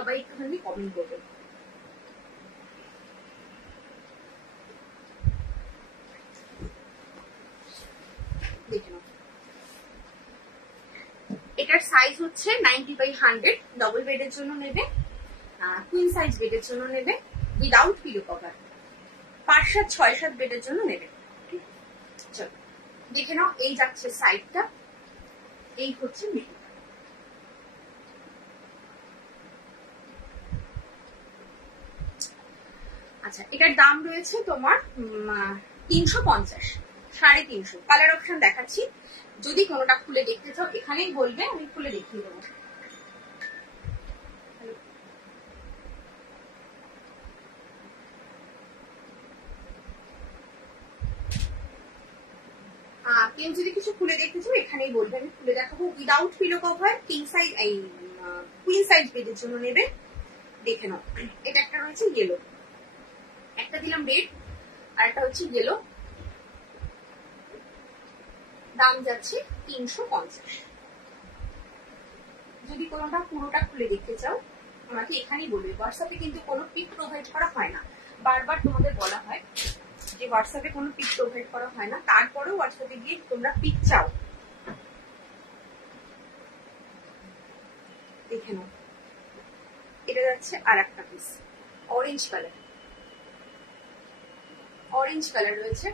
সবাই একটুখানি কমেন্ট করবেন। দেখে নাও, এটার সাইজ হচ্ছে 90/100। ডবল বেডের জন্য নেবে, কুইন সাইজ বেডের জন্য নেবে, উইদাউট পিলো কভার। 5-7, 6-7 বেডের জন্য নেবে। চলো দেখে নাও, এই যাচ্ছে সাইডটা, এই হচ্ছে মিডল। আচ্ছা, এটার দাম রয়েছে তোমার 350, 350। কালার অপশন দেখাচ্ছি, যদি কোনোটা খুলে দেখতে চাও এখানেই বলবে, আমি খুলে দেখিয়ে দেবো। কেউ যদি কিছু খুলে দেখতে চাও এখানেই বলবে, আমি খুলে দেখাবো। Without pillow cover, king size এই কুইন সাইজ বেডের জন্য নেবে। দেখে নাও, এটা একটা রয়েছে ইয়েলো, একটা দিলাম রেড, আর একটা হচ্ছে ইয়েলো। দাম যাচ্ছে 350। যদি কোনোটা পুরোটা খুলে দেখতে চাও আমাকে এখানেই বলবে। হোয়াটসঅ্যাপে কিন্তু কোনো পিক প্রোভাইড করা হয় না, বারবার তোমাদের বলা হয় যে হোয়াটসঅ্যাপে কোনো পিক প্রোভাইড করা হয় না। তারপরেও হোয়াটসঅ্যাপে গিয়ে তোমরা পিক চাও, দেখে নাও। এটা যাচ্ছে আর একটা piece, orange colour, orange colour রয়েছে,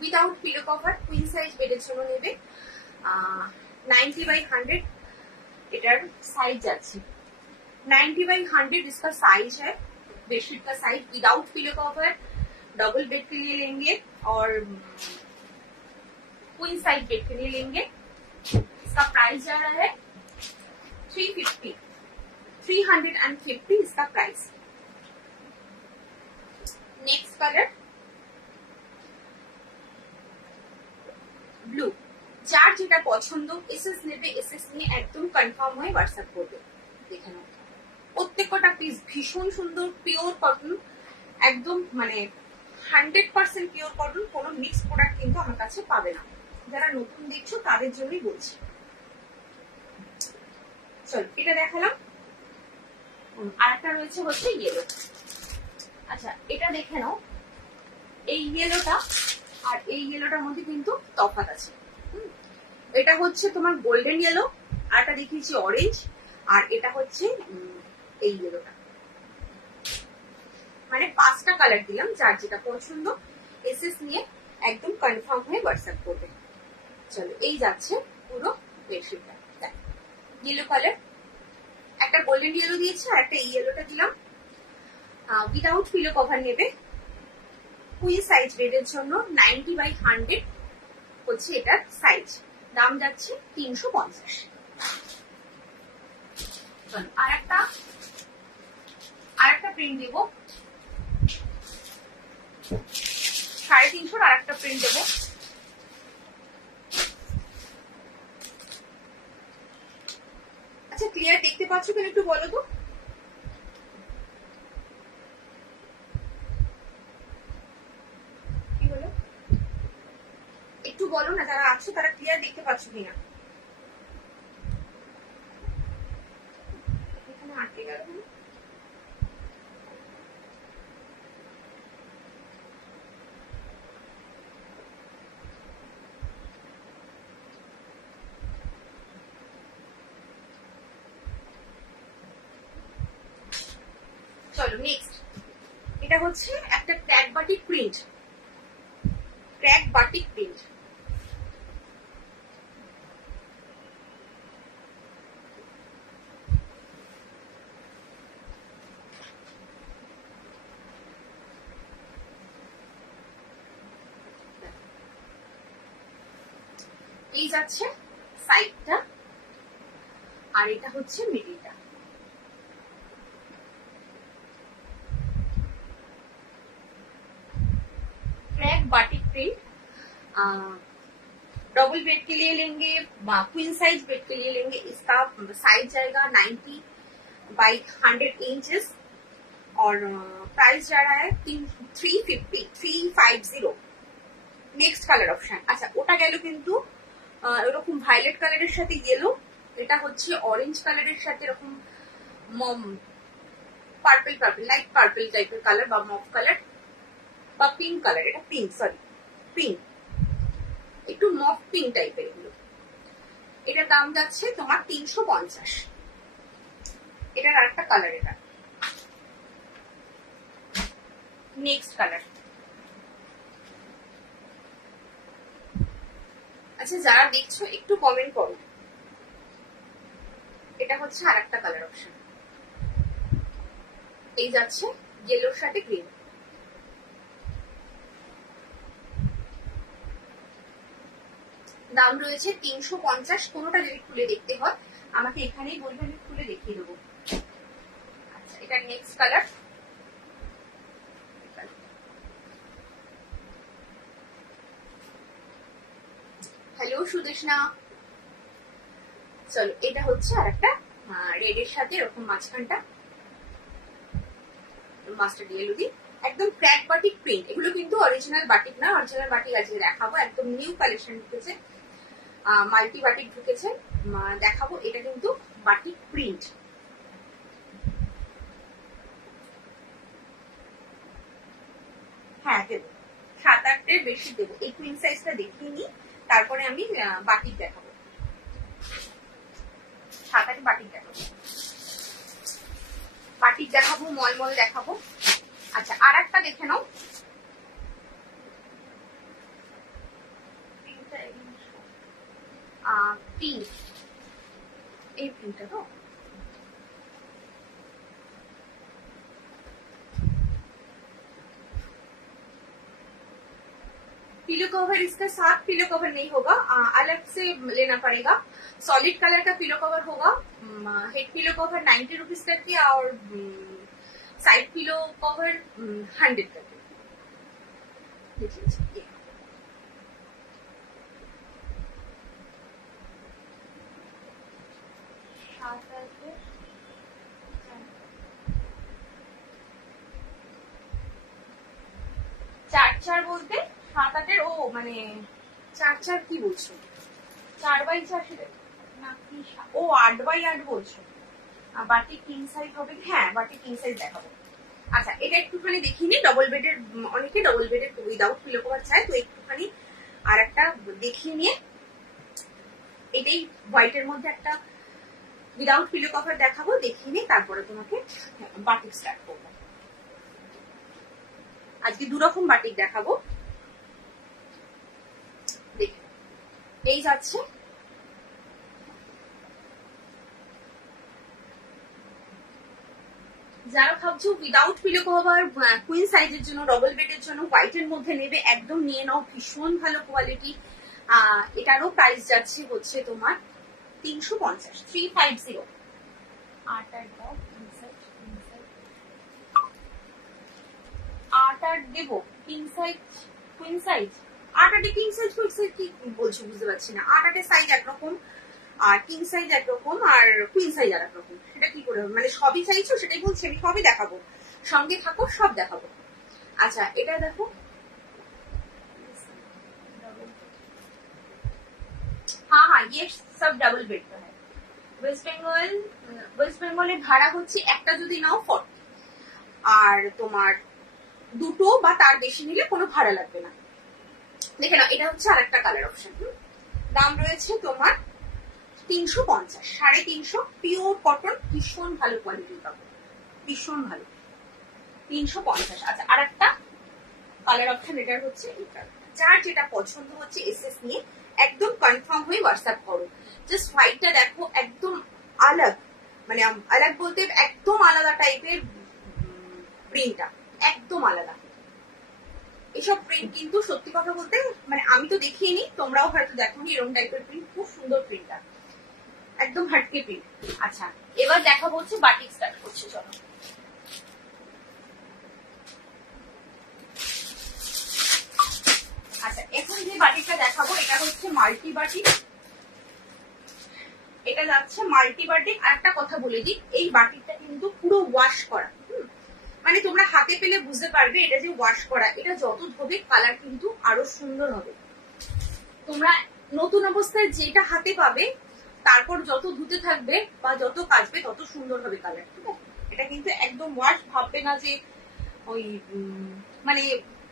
without pillow cover, queen size বেডের জন্য নেবে। 90/100 এটার साइज जाच्छे 90/100 इसका साइज है। बेडशीट का size without pillow cover, double bed के लिए लेंगे और क्वीन साइज बेड के लिए लेंगे। इसका प्राइस जा रहा है 350 इसका प्राइस। Next colour blue. যার যেটা পছন্দ এসএস নেবে, এসএস নিয়ে একদম কনফার্ম হয়ে হোয়াটসঅ্যাপ করবে। দেখে নাও, প্রত্যেকটা পিস ভীষণ সুন্দর, পিওর কটন, একদম মানে 100% পিওর কটন। কোনো মিক্স প্রোডাক্ট কিন্তু আমার কাছে পাবে না। যারা নতুন দেখছো তাদের জন্যই বলছি। চলো এটা দেখালাম, আর একটা রয়েছে হচ্ছে ইয়েলো। আচ্ছা এটা দেখে নাও, এই ইয়েলোটা আর এই ইয়েলোটার মধ্যে কিন্তু তফাৎ আছে। এটা হচ্ছে তোমার গোল্ডেন ইয়েলো, আর এটা দেখিয়েছি অরেঞ্জ, আর এটা হচ্ছে এই ইয়েলোটা। মানে 5টা কালার দিলাম, যার যেটা পছন্দ এসএস নিয়ে একদম কনফার্ম হয়ে হোয়াটসঅ্যাপ করবে। চলো এই যাচ্ছে পুরো বেডশিটটা। ইয়েলো কালার, একটা গোল্ডেন ইয়েলো দিয়েছি আর একটা এই ইয়েলোটা দিলাম। উইদাউট পিলো কভার নেবে, কুইন সাইজ বেডের জন্য 90/100 হচ্ছে এটার সাইজ। দাম যাচ্ছে 350। আর একটা প্রিন্ট দেবো 350, আর একটা প্রিন্ট দেবো। আচ্ছা ক্লিয়ার দেখতে পাচ্ছ কিনা একটু বলো তো? কি হলো একটু বলো না, যারা আছো তারা ক্লিয়ার দেখতে পাচ্ছ কিনা? এখানে আটকে গেল। চলো নেক্সট, এটা হচ্ছে একটা crack batik print, crack batik print. এই যাচ্ছে সাইডটা, আর এটা হচ্ছে মিডিলটা। Crack batik print, double bed के लिए लेंगे, क्वीन साइज बेड के लिए लेंगे। इसका साइज जाएगा 90/100 इंचेस और प्राइस जा रहा है 350। Next colour option. अच्छा ওটা গেল কিন্তু এরকম ভায়োলেট কালারের সাথে ইয়েলো, এটা হচ্ছে অরেঞ্জ কালারের সাথে এরকম মম পার্পল পার্পল লাইট পার্পল টাইপের কালার বা মফ কালার বা পিঙ্ক কালার, এটা পিঙ্ক, সরি পিঙ্ক, একটু মফ পিঙ্ক টাইপের এগুলো। এটার দাম যাচ্ছে তোমার 350। এটার আরেকটা কালার, এটা নেক্সট কালার। আচ্ছা যারা দেখছো একটু কমেন্ট করো। এটা হচ্ছে আরেকটা কালার অপশন, এই যাচ্ছে ইয়েলোর সাথে গ্রিন। দাম রয়েছে 350। কোনোটা যদি খুলে দেখতে হয় আমাকে এখানেই বলবে, আমি খুলে দেখিয়ে দেবো। আচ্ছা এটা নেক্সট কালার। হ্যালো সুদেশনা। চলো এটা হচ্ছে আর একটা রেড এর সাথে এরকম মাঝখানটা মাস্টার্ড ইয়েলো দিয়ে একদম ক্র্যাক বাটিক প্রিন্ট। এগুলো কিন্তু অরিজিনাল বাটিক না, অরিজিনাল বাটিক আজকে দেখাবো, একদম নিউ কালেকশন ঢুকেছে, মাল্টি বাটিক ঢুকেছে, দেখাবো। এটা কিন্তু বাটিক প্রিন্ট। হ্যাঁ দেবো, 7-8 বেশি দেবো। এই কুইন সাইজটা দেখিয়ে নি, তারপরে আমি বাটিক দেখাবো, 7-8 বাটিক দেখাবো, বাটিক দেখাবো, মলমল দেখাবো। আচ্ছা আর একটা দেখে নাও, পিঙ্ক, এই পিঙ্কটা তো पिलो कवर, इसका साथ पिलो कवर नहीं होगा, अलग से लेना पड़ेगा। सॉलिड कलर का पिलो कवर होगा। हेड पिलो कवर 90 रुपीज करके और साइड पिलो कवर 100 करके। देखिए 4-4 বলতে 7-8 ও মানে 4-4 কি বলছো, 4x4 সেটা নাকি, ও 8x8 বলছো। বাটি কিং সাইজ হবে, হ্যাঁ বাটি কিং সাইজ দেখাবো। আচ্ছা এটা একটুখানি দেখিয়ে নি, ডবল বেডের, অনেকে ডবল বেডের উইদাউট পিলো কভার চায়, তো একটুখানি আর একটা দেখিয়ে নিয়ে এটাই হোয়াইটের মধ্যে একটা উইদাউট পিলো কভার দেখাবো, দেখিয়ে নিয়ে তারপরে তোমাকে বাটিক স্টার্ট করবো। আজকে দুরকম বাটিক দেখাবো, দেখে এই যাচ্ছে যারা ভাবছো উইদাউট পিলো কভার কুইন সাইজের জন্য, ডবল বেডের জন্য হোয়াইটের মধ্যে নেবে, একদম নিয়ে নাও, ভীষণ ভালো কোয়ালিটি। এটারও প্রাইস যাচ্ছে হচ্ছে তোমার 350, 350। 8-8 দেবো king size, queen size. 8-8 king size, queen size কি বলছো বুঝতে পারছি না। 8-8 সাইজ একরকম, আর কিং সাইজ একরকম, আর কুইন সাইজ আর একরকম। সেটা কি করে হবে, মানে সবই চাইছো সেটাই বলছি, আমি সবই দেখাবো, সঙ্গে থাকো, সব দেখাবো। আচ্ছা এটা দেখো, হ্যাঁ হ্যাঁ ये सब डबल बेड का है। ওয়েস্ট বেঙ্গলের ভাড়া হচ্ছে একটা যদি নাও 40, আর তোমার দুটো বা তার বেশি নিলে কোনো ভাড়া লাগবে না। দেখে নাও এটা হচ্ছে আর একটা কালার অপশন। দাম রয়েছে তোমার 350, 350, পিওর কটন, ভীষণ ভালো কোয়ালিটির কাপড়, ভীষণ ভালো, 350। আচ্ছা আর একটা কালার অপশন, এটার হচ্ছে এটা। যার যেটা পছন্দ হচ্ছে এসএস নিয়ে একদম কনফার্ম হয়ে হোয়াটসঅ্যাপ করো। জাস্ট হোয়াইটটা দেখো, একদম আলাদা, মানে আলাদা বলতে একদম আলাদা টাইপের প্রিন্টটা, একদম আলাদা। এসব প্রিন্ট কিন্তু সত্যি কথা বলতে মানে আমি তো দেখিয়ে নি, তোমরাও হয়তো দেখোনি এরকম টাইপের প্রিন্ট, খুব সুন্দর প্রিন্টটা, একদম হাটকে প্রিন্ট। আচ্ছা এবার দেখা বলছে বাটিক স্টার্ট করছে, চলো। আচ্ছা এখন যে বাটিকটা দেখাবো এটা হচ্ছে মাল্টি বাটিক, এটা যাচ্ছে মাল্টি বাটিক। আর একটা কথা বলে দিই, এই বাটিকটা কিন্তু পুরো ওয়াশ করা, মানে তোমরা হাতে পেলে বুঝতে পারবে এটা যে ওয়াশ করা। এটা যত ধোবে কালার কিন্তু আরো সুন্দর হবে। তোমরা নতুন অবস্থায় যেটা হাতে পাবে তারপর যত ধুতে থাকবে বা যত কাচবে তত সুন্দর হবে কালার। ঠিক আছে, এটা কিন্তু একদম ওয়াশ ভাববে না যে ওই মানে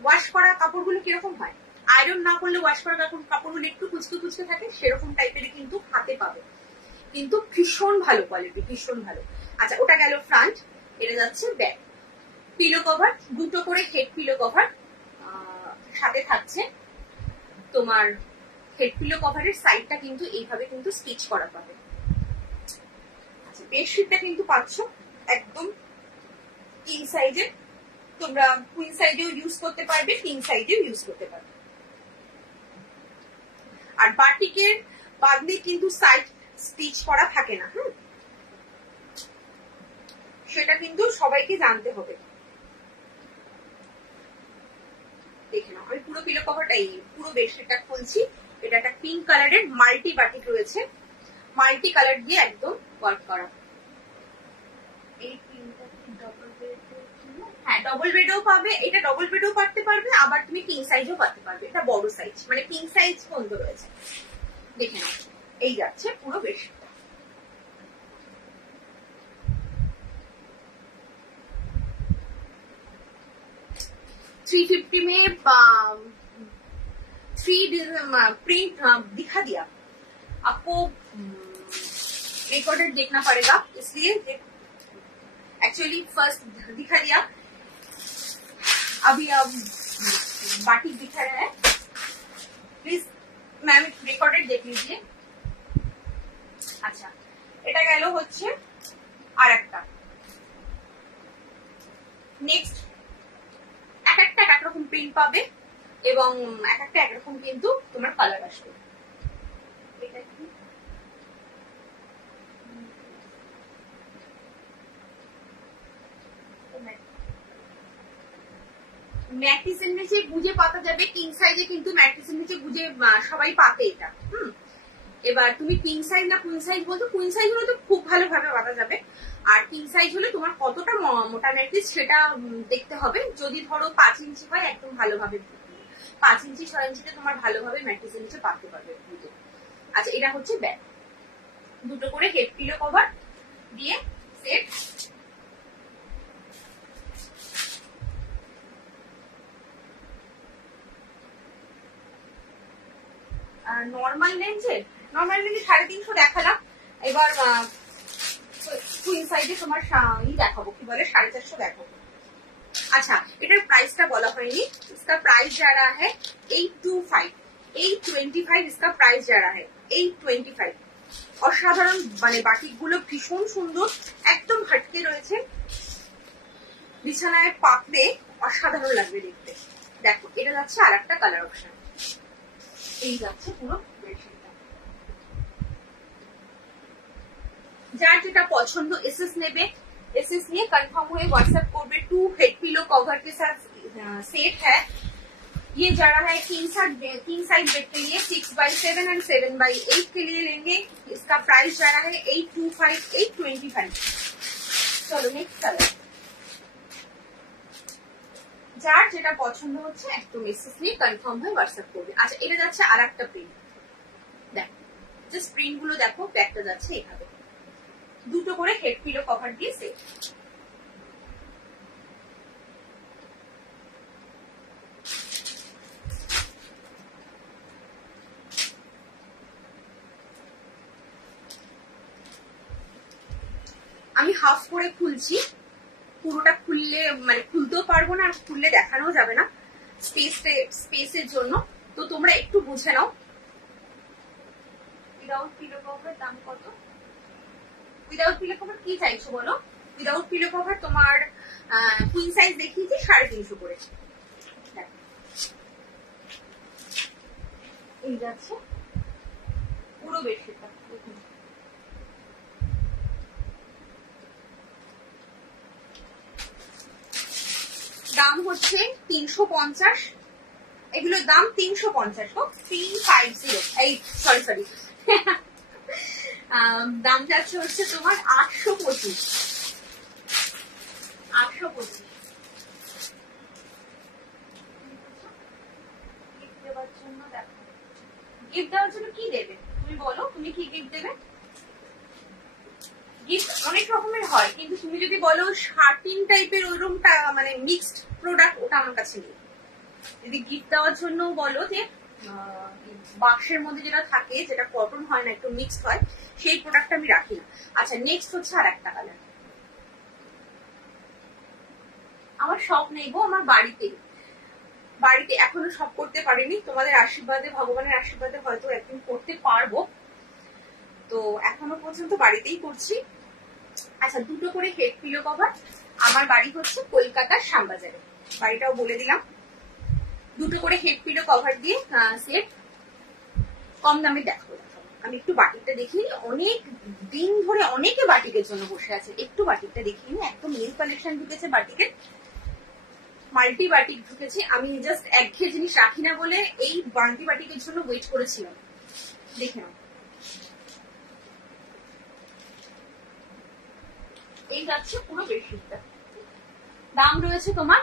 ওয়াশ করা কাপড়গুলো কিরকম হয়, আয়রন না করলে ওয়াশ করা কাপড়গুলো একটু কুচকে কুচকে থাকে, সেরকম টাইপের কিন্তু হাতে পাবে, কিন্তু ভীষণ ভালো কোয়ালিটি, ভীষণ ভালো। আচ্ছা, ওটা গেল ফ্রন্ট, এটা যাচ্ছে ব্যাক। পিলো কভার, দুটো করে হেড পিলো কভার সাথে থাকছে। তোমার হেড পিলো কভারের সাইডটা কিন্তু এইভাবে কিন্তু স্টিচ করা পাবে। আচ্ছা, বেডশিটটা কিন্তু পাচ্ছ একদম কিং সাইজের, তোমরা কুইন সাইজেও ইউজ করতে পারবে, কিং সাইজেও ইউজ করতে পারবে। আর বাটিকের বাদলি কিন্তু সাইড স্টিচ করা থাকে না, সেটা কিন্তু সবাইকে জানতে হবে। দেখে নাও, আমি পুরো পিলো কভারটা পুরো বেডশিটটা খুলছি। এটা একটা পিঙ্ক কালারের মাল্টি বাটিক রয়েছে, মাল্টি কালার দিয়ে একদম ওয়ার্ক করা। এই পিঙ্কটা ডবল বেড, হ্যাঁ ডবল বেডও পাবে, এটা ডবল বেডও পারতে পারবে, আবার তুমি কিং সাইজও পারতে পারবে। এটা বড় সাইজ, মানে কিং সাইজ পর্যন্ত রয়েছে। দেখে নাও, এই যাচ্ছে পুরো বেডশিটটা। $350 में 3 प्रिंट दिखा दिया, आपको रिकॉर्डेड देखना पड़ेगा, इसलिए एक्चुअली फर्स्ट दिखा दिया, अभी अब बाटिक दिखा रहा है, प्लीज मैम रिकॉर्डेड देख लीजिए। अच्छा, এটা গেল হচ্ছে আরেকটা। নেক্সট এক একটা একরকম প্রিন্ট পাবে এবং এক একটা একরকম কিন্তু তোমার কালার আসবে। এটা কি ম্যাট্রিক্সের নিচে গুজে পাতা যাবে, কিং সাইজে কিন্তু ম্যাট্রিক্সের নিচে গুজে সবাই পাতে এটা। এবার তুমি কিং সাইজ না কুইন সাইজ বলতো, কুইন সাইজ হলে তো খুব ভালোভাবে পাতা যাবে, আর কিং সাইজ হলে তোমার কতটা মোটা ম্যাট্রিক্স সেটা দেখতে হবে। যদি ধরো 5 ইঞ্চি হয় একদম ভালোভাবে, 5 ইঞ্চি 6 ইঞ্চিতে তোমার ভালোভাবে ম্যাট্রিক্সের নিচে পাততে পারবে। আচ্ছা, এটা হচ্ছে ব্যাক, দুটো করে হেড পিলো কভার দিয়ে সেট। নর্মাল রেঞ্জে 350 দেখালাম, এবার কুইন সাইজে তোমার দেখাবো, কি বলে 450 দেখাবো। अच्छा, इधर प्राइस का बोला हयनि, इसका प्राइस जा रहा है 825, 825 इसका प्राइस जा रहा है 825। অসাধারণ, মানে বাটিকগুলো ভীষণ সুন্দর, একদম হাটকে রয়েছে, বিছানায় পাতলে অসাধারণ লাগবে দেখতে। দেখো, এটা যাচ্ছে আর একটা কালার অপশন, এই যাচ্ছে পুরো বেডশিটটা। যার যেটা পছন্দ এসএস নেবে, एसएस लिए कंफर्म हुए WhatsApp code 2 head pillow cover के साथ सेट है। ये जा रहा है किंग साइज बेड के लिए 6x7 एंड 7x8 के लिए लेंगे। इसका प्राइस जा रहा है 825, 825। चलो नेक्स्ट कलर, যার যেটা পছন্দ হচ্ছে একদম এসএস নিয়ে কনফার্ম হয়ে হোয়াটসঅ্যাপ করবে। আচ্ছা, এটা যাচ্ছে আরেকটা প্রিন্ট, দেখো জাস্ট প্রিন্ট গুলো দেখো, ব্যাকটা যাচ্ছে এইভাবে, দুটো করে হেড পিলো কভার দিয়ে সেট। আমি হাফ করে খুলছি, পুরোটা খুললে মানে খুলতেও পারবো না, আর খুললে দেখানো যাবে না স্পেসের জন্য, তো তোমরা একটু বুঝে নাও। উইদাউট পিলো কভার দাম কত? উইদাউট পিলো কভার কি চাইছো বলো? উইদাউট পিলো কভার তোমার কুইন সাইজ দেখিয়েছি 350 করে। এই যাচ্ছে পুরো বেডশিটটা, দাম হচ্ছে 350, এগুলোর দাম 350 গো, 350, এই সরি দাম যাচ্ছে হচ্ছে তোমার 825। গিফট দেওয়ার জন্য কি দেবে তুমি বলো, তুমি কি গিফট দেবে? তুমি যদি বলো শার্টিন টাইপের ওইরকম মানে মিক্সড প্রোডাক্ট, ওটা আমার কাছে নেই। যদি গিফট দেওয়ার জন্য বলো যে বাক্সের মধ্যে যেটা থাকে, যেটা কটন হয় না, একটু মিক্সড হয়, সেই প্রোডাক্টটা আমি রাখি না। আচ্ছা, নেক্সট হচ্ছে আর একটা কালার। আমার শখ নেই গো, আমার বাড়িতে এখনো সব করতে পারিনি, তোমাদের আশীর্বাদে, ভগবানের আশীর্বাদে হয়তো একদিন করতে পারবো, তো এখনো পর্যন্ত বাড়িতেই করছি। আচ্ছা, দুটো করে হেড পিলো কভার। আমার বাড়ি হচ্ছে কলকাতার শ্যামবাজারে, বাড়িটাও বলে দিলাম। দুটো করে হেড পিলো কভার দিয়ে সেট, কম দামে দেখো। আমি একটু বাটিকটা দেখি, অনেক দিন ধরে অনেকে বাটিকের জন্য বসে আছে, একটু বাটিকটা দেখি। একদম নিউ কালেকশন ঢুকেছে বাটিকের, মাল্টি বাটিক ঢুকেছে। আমি জাস্ট একঘেয়ে জিনিস রাখি না বলে এই মাল্টি বাটিকের জন্য ওয়েট করেছিলাম। দেখে নাও, এই যাচ্ছে পুরো বেডশিটটা। দাম রয়েছে তোমার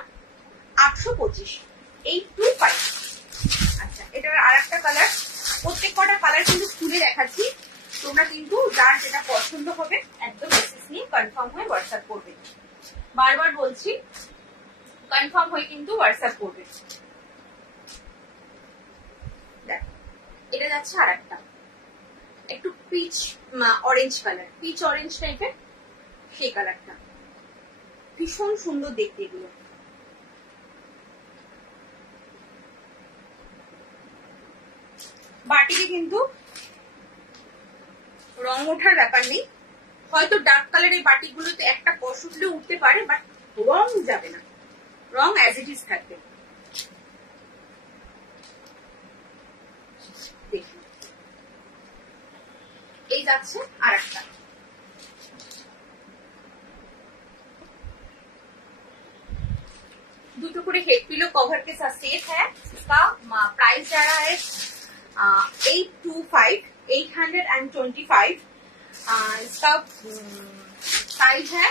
825, 825। আচ্ছা, এটার আর একটা কালার, প্রত্যেক কটা কালার কিন্তু খুলে দেখাচ্ছি, তোমরা কিন্তু যার যেটা পছন্দ হবে একদম মেসেজ নিয়ে কনফার্ম হয়ে হোয়াটসঅ্যাপ করবে। বারবার বলছি, কনফার্ম হয়ে কিন্তু হোয়াটসঅ্যাপ করবে। দেখো, এটা যাচ্ছে আর একটা, একটু peach orange colour, peach orange টাইপের সেই কালারটা, ভীষণ সুন্দর দেখতে এগুলো। বাটিকে কিন্তু রং ওঠার ব্যাপার নেই, হয়তো ডার্ক কালার এই বাটিগুলোতে একটা কষ উঠলে উঠতে পারে, বাট রং যাবে না, রং অ্যাজ ইট ইজ থাকবে। দেখুন, এই যাচ্ছে আর একটা, দুটো করে हेड पिलो कवर के साथ सेट है। इसका प्राइस जा रहा है 825, 825। इसका साइज है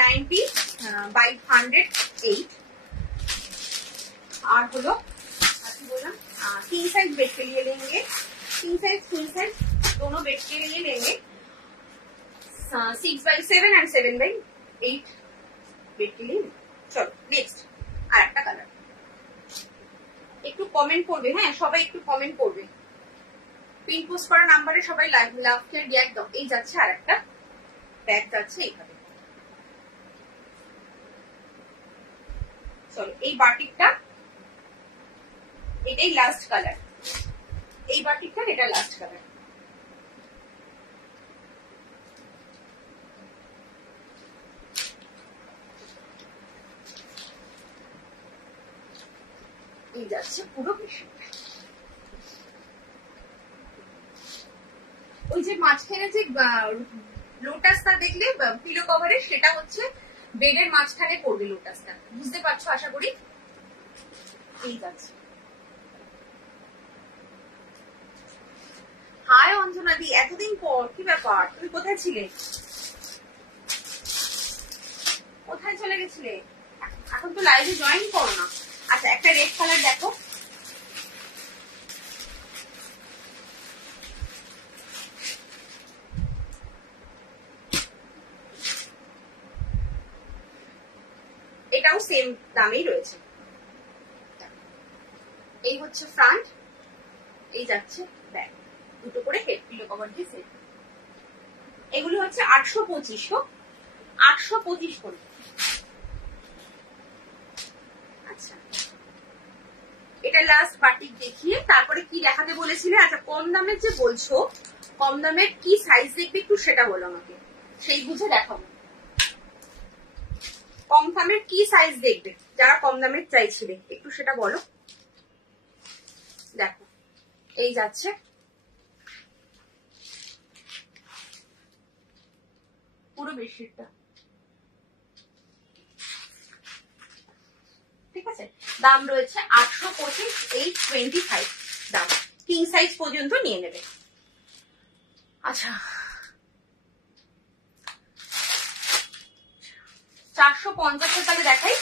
90 by 108। और बोलो बोला किंग साइज बेड के लिए लेंगे, किंग साइज क्वीन साइज दोनों बेड के लिए लेंगे 6x7 and 7x8 बेड के लिए। चलो नेक्स्ट আর একটা কালার, একটু কমেন্ট করবে, হ্যাঁ সবাই একটু কমেন্ট করবে, পিন পোস্ট করা নাম্বারে সবাই লাভ কে রিঅ্যাক্ট দাও। এই যাচ্ছে আর একটা ব্যাগ, যাচ্ছে এইভাবে। চলো, এই বাটিকটা, এটাই লাস্ট কালার, এই বাটিকটা এটা লাস্ট কালার। এই যাচ্ছে পুরো বেশি। ওই যে মাঝখানে যে লোটাসটা দেখলে পিলো কভারে, সেটা হচ্ছে বেডের মাঝখানে পড়বে লোটাসটা, বুঝতে পারছো আশা করি। এই যাচ্ছে। হাই অঞ্জনা দি, এতদিন পর, কি ব্যাপার, তুমি কোথায় ছিলে, কোথায় চলে গেছিলে? এখন তো লাইভে জয়েন করো না। আচ্ছা, একটা রেড কালার দেখো, এটাও সেম দামেই রয়েছে। এই হচ্ছে ফ্রন্ট, এই যাচ্ছে ব্যাক, দুটো করে হেড পিলো কভার দিয়ে সেট। এগুলো হচ্ছে 825, 825 করে। আচ্ছা, এটা লাস্ট বাটিক দেখিয়ে তারপরে কি দেখাতে বলেছিলে? আচ্ছা, কম দামের যে বলছো, কম দামের কি সাইজ দেখবে একটু সেটা বলো আমাকে, সেই বুঝে দেখাবো। কম দামের কি সাইজ দেখবে, যারা কম দামের চাইছিলে একটু সেটা বলো। দেখো, এই যাচ্ছে পুরো বেডশিটটা, ঠিক আছে। দাম রয়েছে 825, 825 দাম, কিং সাইজ পর্যন্ত নিয়ে নেবে। আচ্ছা, 450 তাহলে দেখাই।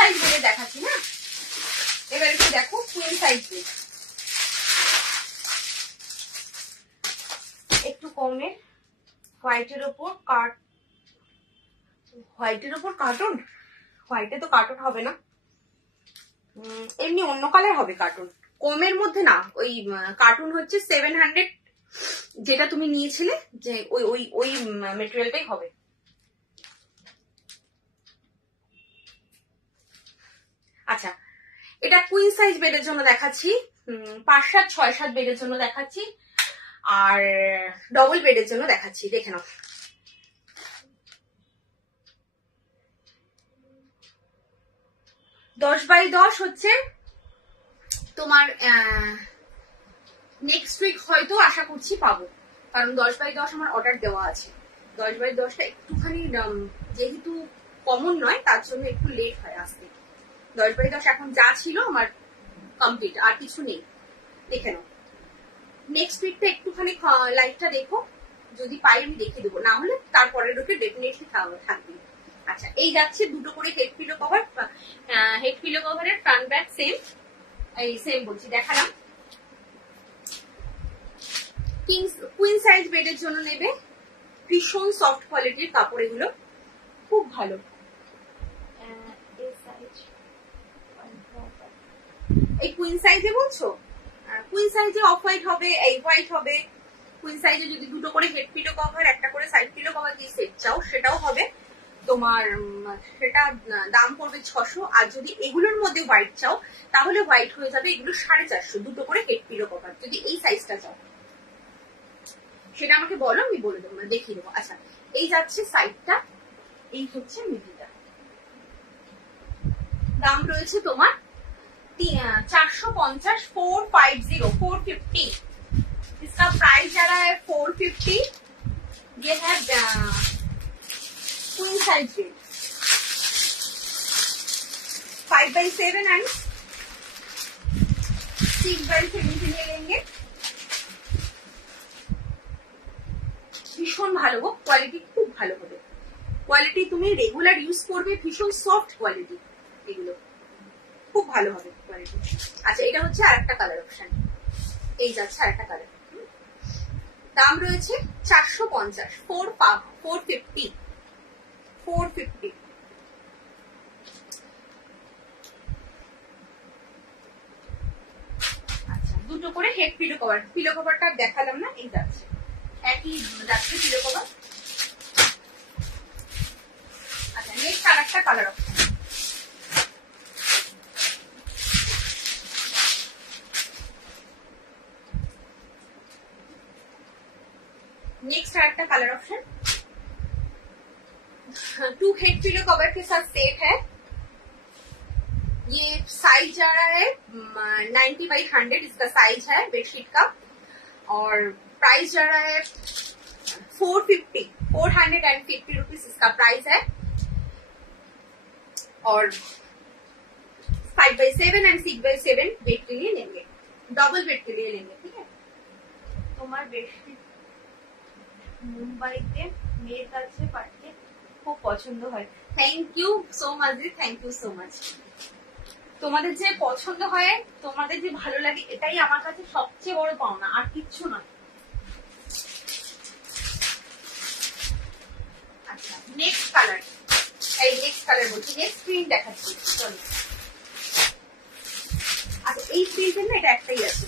সাইজ বেডে দেখাচ্ছি না। এবার একটু দেখো কুইন সাইজ বেড, একটু কমে, হোয়াইটের ওপর হোয়াইটের ওপর কার্টুন, হোয়াইটে তো কার্টুন হবে না, এমনি অন্য কালার হবে কার্টুন, কমের মধ্যে না। ওই কার্টুন হচ্ছে 700 যেটা তুমি নিয়েছিলে, যে ওই ওই ওই মেটেরিয়ালটাই হবে। আচ্ছা, এটা কুইন সাইজ বেডের জন্য দেখাচ্ছি, 5-7, 6-7 বেডের জন্য দেখাচ্ছি, আর ডবল বেডের জন্য দেখাচ্ছি। দেখে নাও, দশ বাই 10 হচ্ছে তোমার নেক্সট উইক হয়তো আশা করছি পাবো, কারণ 10 বাই 10 আমার অর্ডার দেওয়া আছে। 10 বাই 10টা একটুখানি যেহেতু কমন নয় তার জন্য একটু লেট হয় আসতে। 10 বাই 10 এখন যা ছিল আমার কমপ্লিট, আর কিছু নেই। দেখে নাও, নেক্সট উইকটা একটুখানি লাইভটা দেখো, যদি পাই আমি দেখে দেবো, না হলে তারপরের ওকে ডেফিনেটলি থাকবে। আচ্ছা, এই যাচ্ছে দুটো করে head pillow cover, head pillow কভারের ফ্রন্ট ব্যাক সেম, এই সেম বলছি দেখালাম। কুইন সাইজ বেডের জন্য নেবে, ভীষণ সফট কোয়ালিটির কাপড়, এগুলো খুব ভালো। এই কুইন সাইজে বলছো, কুইন সাইজে অফ হোয়াইট হবে, এই হোয়াইট হবে। কুইন সাইজে যদি দুটো করে হেড পিলো কভার, একটা করে সাইড পিলো কভার দিয়ে সেট চাও সেটাও হবে তোমার, সেটা দাম পড়বে 600। আর যদি এগুলোর মধ্যে হোয়াইট চাও তাহলে হোয়াইট হয়ে যাবে এগুলো 450, দুটো করে হেড পিলো কভার। যদি এই সাইজটা চাও সেটা আমাকে বলো, আমি বলে দেবো, দেখিয়ে দেবো। আচ্ছা, এই যাচ্ছে সাইডটা, এই হচ্ছে মিডিলটা, দাম রয়েছে তোমার 450, 450, 450। इसका प्राइस जा रहा है 450। ये है queen size bed, 5x7 and 6x7 के लिए लेंगे। ভীষণ ভালো গো, কোয়ালিটি খুব ভালো হবে, কোয়ালিটি তুমি রেগুলার ইউজ করবে, ভীষণ সফট কোয়ালিটি, এগুলো খুব ভালো হবে কোয়ালিটি। আচ্ছা, এটা হচ্ছে আরেকটা কালার অপশন, এই যাচ্ছে আরেকটা কালার, দাম রয়েছে 450, 450, 450। আচ্ছা, দুটো করে হেড পিলো কভার, পিলো কভারটা দেখালাম না, এই যাচ্ছে একই যাচ্ছে পিলো কভার। আচ্ছা, নেক্সট আরেকটা কালার অপশন, नेक्स्ट आएगा colour option, 2 head pillow cover के साथ सेट है। ये साइज जा रहा है 90x100, इसका साइज है बेडशीट का, और प्राइस जा रहा है 450 रुपीज इसका प्राइस है। और 5x7 एंड 6x7 बेड के लिए लेंगे, डबल बेड के लिए लेंगे, ठीक है। तुम्हार बेडशीट মুম্বাইতে মেয়ের কাছে পাঠিয়ে খুব পছন্দ হয়। Thank you so much, thank you so much. তোমাদের যে পছন্দ হয়, তোমাদের যে ভালো লাগে, এটাই আমার কাছে সবচেয়ে বড় পাওনা, আর কিচ্ছু নয়। আচ্ছা, নেক্সট কালার, এই নেক্সট কালার বলছি, নেক্সট প্রিন্ট দেখাচ্ছি, চলো। আচ্ছা, এই প্রিন্টের না এটা একটাই আছে,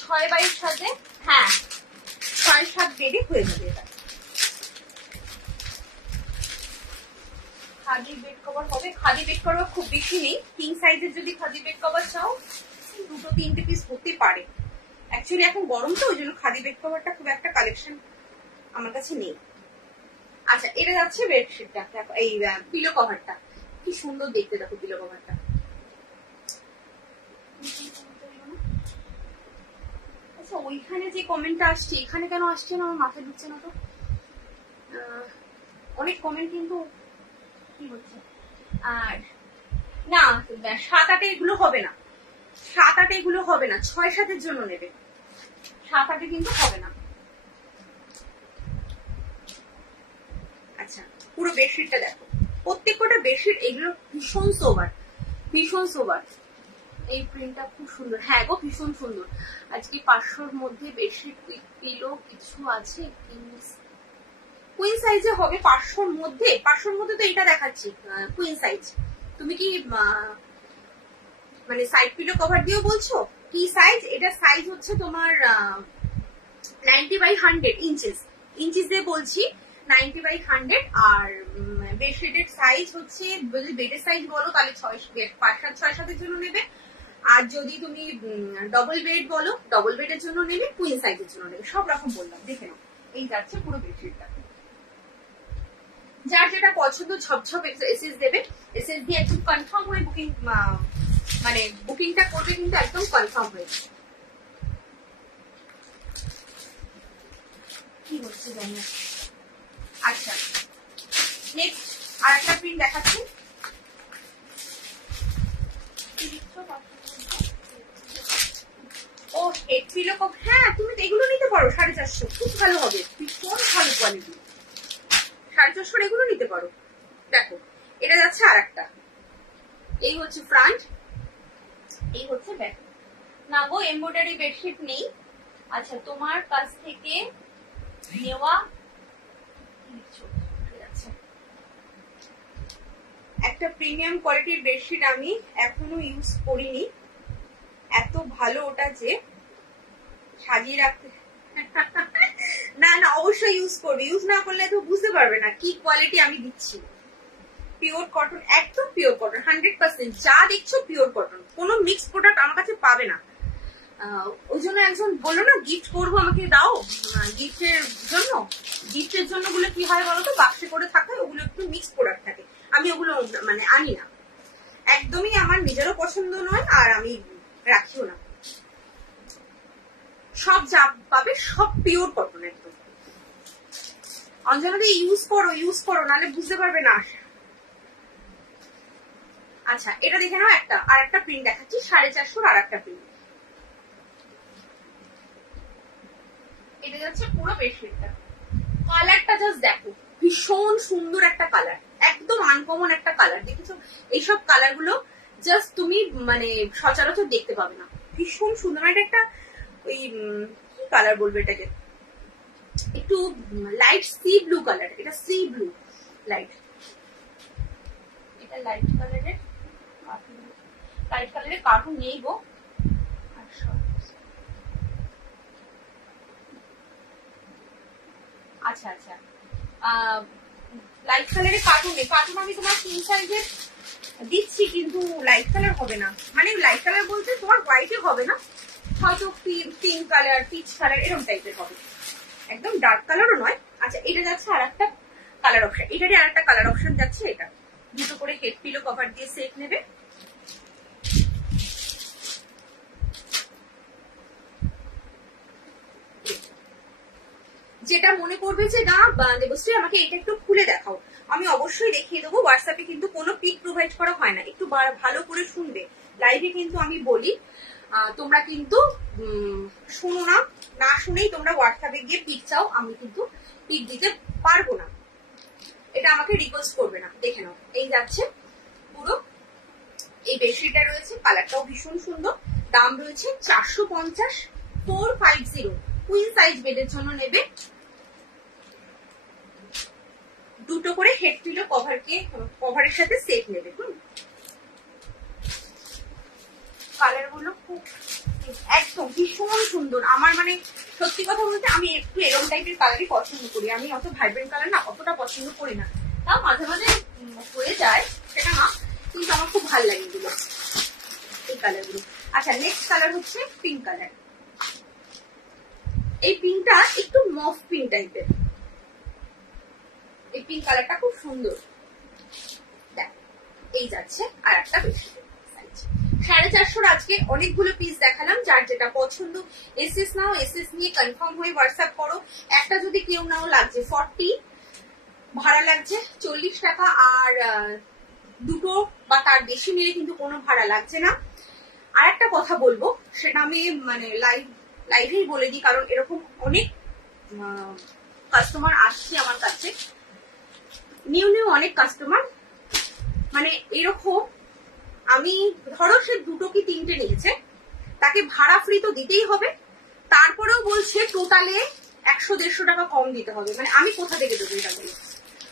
6x সাথে, হ্যাঁ 6-7 বেডে হয়ে যাবে এটা। খাদি বেড কভার হবে, খাদি বেড কভার খুব বেশি নেই, কিং সাইজের যদি খাদি বেড কভার চাও 2-3 পিস হতে পারে। অ্যাকচুয়ালি এখন গরম তো, ওই জন্য খাদি বেড কভারটা খুব একটা কালেকশন আমার কাছে নেই। আচ্ছা, এটা যাচ্ছে বেডশিটটা, দেখো এই পিলো কভারটা কি সুন্দর দেখতে, দেখো পিলো কভারটা। আচ্ছা, ওইখানে যে কমেন্টটা আসছে এখানে কেন আসছে না, আমার মাথায় ঢুকছে না তো। অনেক কমেন্ট কিন্তু কি হচ্ছে। আর না, 7-8 এগুলো হবে না, 7-8 এগুলো হবে না, 6-7 জন্য নেবে, 7-8 কিন্তু হবে না। আচ্ছা, পুরো বেডশিটটা দেখো, প্রত্যেকটা বেডশিট এগুলো ভীষণ সোবার, ভীষণ সোবার। এই প্রিন্টটা খুব সুন্দর, হ্যাঁ গো ভীষণ সুন্দর। আজকে 500-র মধ্যে বেডশিট পিলো কিছু আছে, কুইন সাইজে হবে 500-র মধ্যে। 500-র মধ্যে তো এটা দেখাচ্ছি কুইন সাইজ। তুমি কি মানে সাইড পিলো কভার দিয়েও বলছো কি সাইজ? এটা সাইজ হচ্ছে তোমার 90/100 ইঞ্চিস দিয়ে বলছি, 90/100। আর বেডশিটের সাইজ হচ্ছে, যদি বেডের সাইজ বলো তাহলে 5-7-6-7-এর জন্য নেবে। আর যদি তুমি ডবল বেড বলো, ডবল বেডের জন্য নেবে, কুইন সাইজের জন্য নেবে, সব রকম বললাম। দেখে নাও, এই যাচ্ছে পুরো বেডশিটটা। যার যেটা পছন্দ ঝপঝপ এসএস দেবে, এসএস দিয়ে একদম কনফার্ম হয়ে বুকিং, মানে বুকিংটা করবে কিন্তু একদম কনফার্ম হয়ে। কি হচ্ছে জানি না। আচ্ছা নেক্সট আর একটা প্রিন্ট দেখাচ্ছি। ও হেড পিলো কভার, হ্যাঁ তুমি এগুলো নিতে পারো 450, খুব ভালো হবে, ভীষণ ভালো কোয়ালিটি। 450 এগুলো নিতে পারো। দেখো এটা যাচ্ছে আর একটা, এই হচ্ছে ফ্রন্ট, এই হচ্ছে ব্যাক। না গো এমব্রয়ডারি বেডশিট নেই। আচ্ছা তোমার কাছ থেকে নেওয়া একটা প্রিমিয়াম কোয়ালিটির বেডশিট আমি এখনো ইউজ করিনি, এত ভালো ওটা যে সাজিয়ে রাখতে। না না অবশ্যই ইউজ করবে, ইউজ না করলে তো বুঝতে পারবে না কি কোয়ালিটি আমি দিচ্ছি। পিওর কটন, একদম পিওর কটন, 100%। যা দেখছো পিওর কটন, কোনো মিক্স প্রোডাক্ট আমার কাছে পাবে না। ওই জন্য একজন বললো না গিফট করবো আমাকে দাও, গিফটের জন্য গুলো কি হয় বলতো, বাক্সে করে থাকে, ওগুলো একটু মিক্স প্রোডাক্ট থাকে, আমি ওগুলো মানে আনি না, একদমই আমার নিজেরও পছন্দ নয়, আর আমি রাখিও না। সব যা পাবে সব পিওর কটন একদম। অঞ্জনাদি ইউজ করো নাহলে বুঝতে পারবে না। আচ্ছা এটা দেখে নাও, আর একটা প্রিন্ট দেখাচ্ছি 450 আর একটা প্রিন্ট। এটা যাচ্ছে পুরো বেডশিটটা। কালারটা জাস্ট দেখো, ভীষণ সুন্দর একটা কালার, একদম আনকমন একটা কালার। দেখেছো এইসব কালার গুলো জাস্ট তুমি মানে সচরাচর দেখতে পাবে না, ভীষণ সুন্দর। এটা একটা ওই কি কালার বলবো এটাকে, একটু লাইট সি ব্লু কালার, এটা সি ব্লু লাইট, এটা লাইট কালারের কার্টুন নেই গো। আচ্ছা আচ্ছা লাইট কালারের কার্টুন নেই, কার্টুন আমি তোমার কিং সাইজের দিচ্ছি, কিন্তু লাইট কালার হবে না, মানে লাইট কালার বলতে তোমার হোয়াইটে হবে না, হয়তো পিঙ্ক কালার, পিচ কালার এরকম টাইপের হবে, একদম ডার্ক কালারও নয়। আচ্ছা এটা যাচ্ছে আর একটা কালার অপশন, এটারই আর একটা কালার অপশন যাচ্ছে। এটা দুটো করে হেড পিলো কভার দিয়ে সেট নেবে। যেটা মনে করবে যে না দেবশ্রী আমাকে এটা একটু খুলে দেখাও, আমি অবশ্যই দেখিয়ে দেবো। হোয়াটসঅ্যাপে কিন্তু কোনো পিক প্রোভাইড করা হয় না, একটু ভালো করে শুনবে। লাইভে কিন্তু আমি বলি, তোমরা কিন্তু শুনো না, না শুনেই তোমরা হোয়াটসঅ্যাপে গিয়ে পিক চাও, আমি কিন্তু পিক দিতে পারবো না, এটা আমাকে রিকোয়েস্ট করবে না। দেখে নাও এই যাচ্ছে পুরো এই বেডশিটটা রয়েছে, কালারটাও ভীষণ সুন্দর। দাম রয়েছে 450, 450। কুইন সাইজ বেডের জন্য নেবে। দুটো করে হেড পিলো কভারের সাথে সেট নেবে। কালার গুলো খুব একদম ভীষণ সুন্দর। আমার মানে সত্যি কথা বলতে আমি একটু এরকম টাইপের কালারই পছন্দ করি, আমি অত ভাইব্রেন্ট কালার না অতটা পছন্দ করি না, তাও মাঝে মাঝে হয়ে যায় সেটা না, কিন্তু আমার খুব ভালো লাগে এগুলো, এই কালার গুলো। আচ্ছা নেক্সট কালার হচ্ছে পিঙ্ক কালার। এই পিঙ্কটা একটু মফ পিঙ্ক টাইপের, এই পিঙ্ক কালারটা খুব সুন্দর। দেখ এই যাচ্ছে আর একটা বেডশিট সাইজ 450। আজকে অনেকগুলো পিস দেখালাম, যার যেটা পছন্দ এসএস নাও, এসএস নিয়ে কনফার্ম হয়ে হোয়াটসঅ্যাপ করো। একটা যদি কেউ নাও লাগছে 40, ভাড়া লাগছে 40 টাকা, আর দুটো বা তার বেশি নিলে কিন্তু কোনো ভাড়া লাগছে না। আর একটা কথা বলবো, সেটা আমি মানে লাইভেই বলে দিই, কারণ এরকম অনেক কাস্টমার আসছে আমার কাছে, নিউ অনেক কাস্টমার, মানে এরকম আমি ধরো সে 2টো কি 3টে নিয়েছে, তাকে ভাড়া ফ্রি তো দিতেই হবে, তারপরেও বলছে টোটালে 100-150 টাকা কম দিতে হবে। মানে আমি কোথা থেকে দেবো এটা বলি?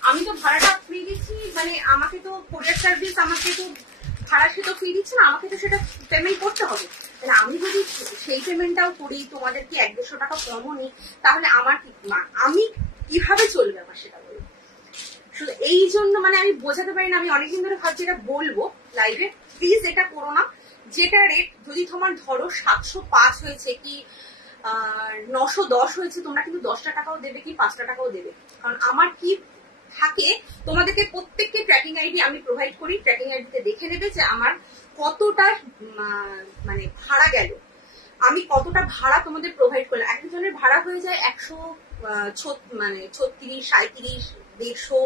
আমি তো ভাড়াটা ফ্রি দিচ্ছি, মানে আমাকে তো কোরিয়ার সার্ভিস আমাকে তো ভাড়া সে তো ফ্রি দিচ্ছে না, আমাকে তো সেটা পেমেন্ট করতে হবে। তাহলে আমি যদি সেই পেমেন্টটাও করি, তোমাদেরকে 100-150 টাকা কমও নিই, তাহলে আমার আমি কিভাবে চলবে আমার সেটা বলো? শুধু এই জন্য মানে আমি বোঝাতে পারি না, আমি অনেকদিন ধরে ভাবছি এটা বলবো লাইভে, প্লিজ এটা করো না। যেটা রেট যদি তোমার ধরো 705 হয়েছে কি 910 হয়েছে, তোমরা কিন্তু 10টা টাকাও দেবে কি 5টা টাকাও দেবে। কারণ আমার কি থাকে, তোমাদেরকে প্রত্যেককে ট্র্যাকিং আইডি আমি প্রোভাইড করি, ট্র্যাকিং আইডিতে দেখে নেবে যে আমার কতটা মানে ভাড়া গেল, আমি কতটা ভাড়া তোমাদের প্রোভাইড করলাম। একজনের ভাড়া হয়ে যায় 100 মানে 36, 37, 150,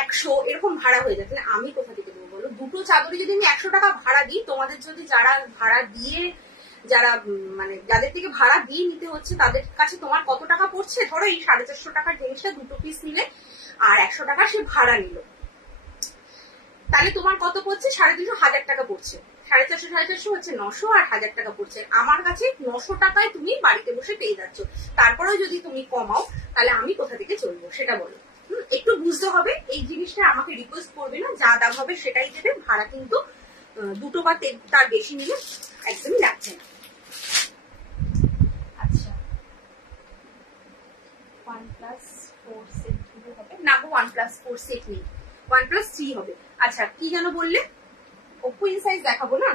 100 এরকম ভাড়া হয়ে যায়। তাহলে আমি কোথা থেকে দেবো বলো? 2টো চাদরে যদি আমি 100 টাকা ভাড়া দিই, তোমাদের যদি যারা ভাড়া দিয়ে যারা মানে যাদের থেকে ভাড়া দিয়ে নিতে হচ্ছে তাদের কাছে তোমার কত টাকা পড়ছে? ধরো এই 450 টাকার জিনিসটা 2টো পিস নিলে আর 100 টাকা সে ভাড়া নিল, তাহলে তোমার কত পড়ছে? 350, 1000 টাকা পড়ছে। 450 হচ্ছে 900 আর 1000 টাকা পড়ছে। আমার কাছে 900 টাকায় তুমি বাড়িতে বসে পেয়ে যাচ্ছ। তারপরেও যদি তুমি কমাও, তাহলে আমি কোথা থেকে চলবো সেটা বলো। একটু বুঝতে হবে এই জিনিসটা। আমাকে রিকোয়েস্ট করবে না, যা দাম হবে সেটাই দেবে। ভাড়া কিন্তু 2টো বা তার বেশি নিলে একদমই লাগছে না। আচ্ছা 1+4 সেট হবে না গো, 1+4 সেট নেই, 1+3 হবে। আচ্ছা কি যেন বললে? ও কুইন সাইজ দেখাবো না?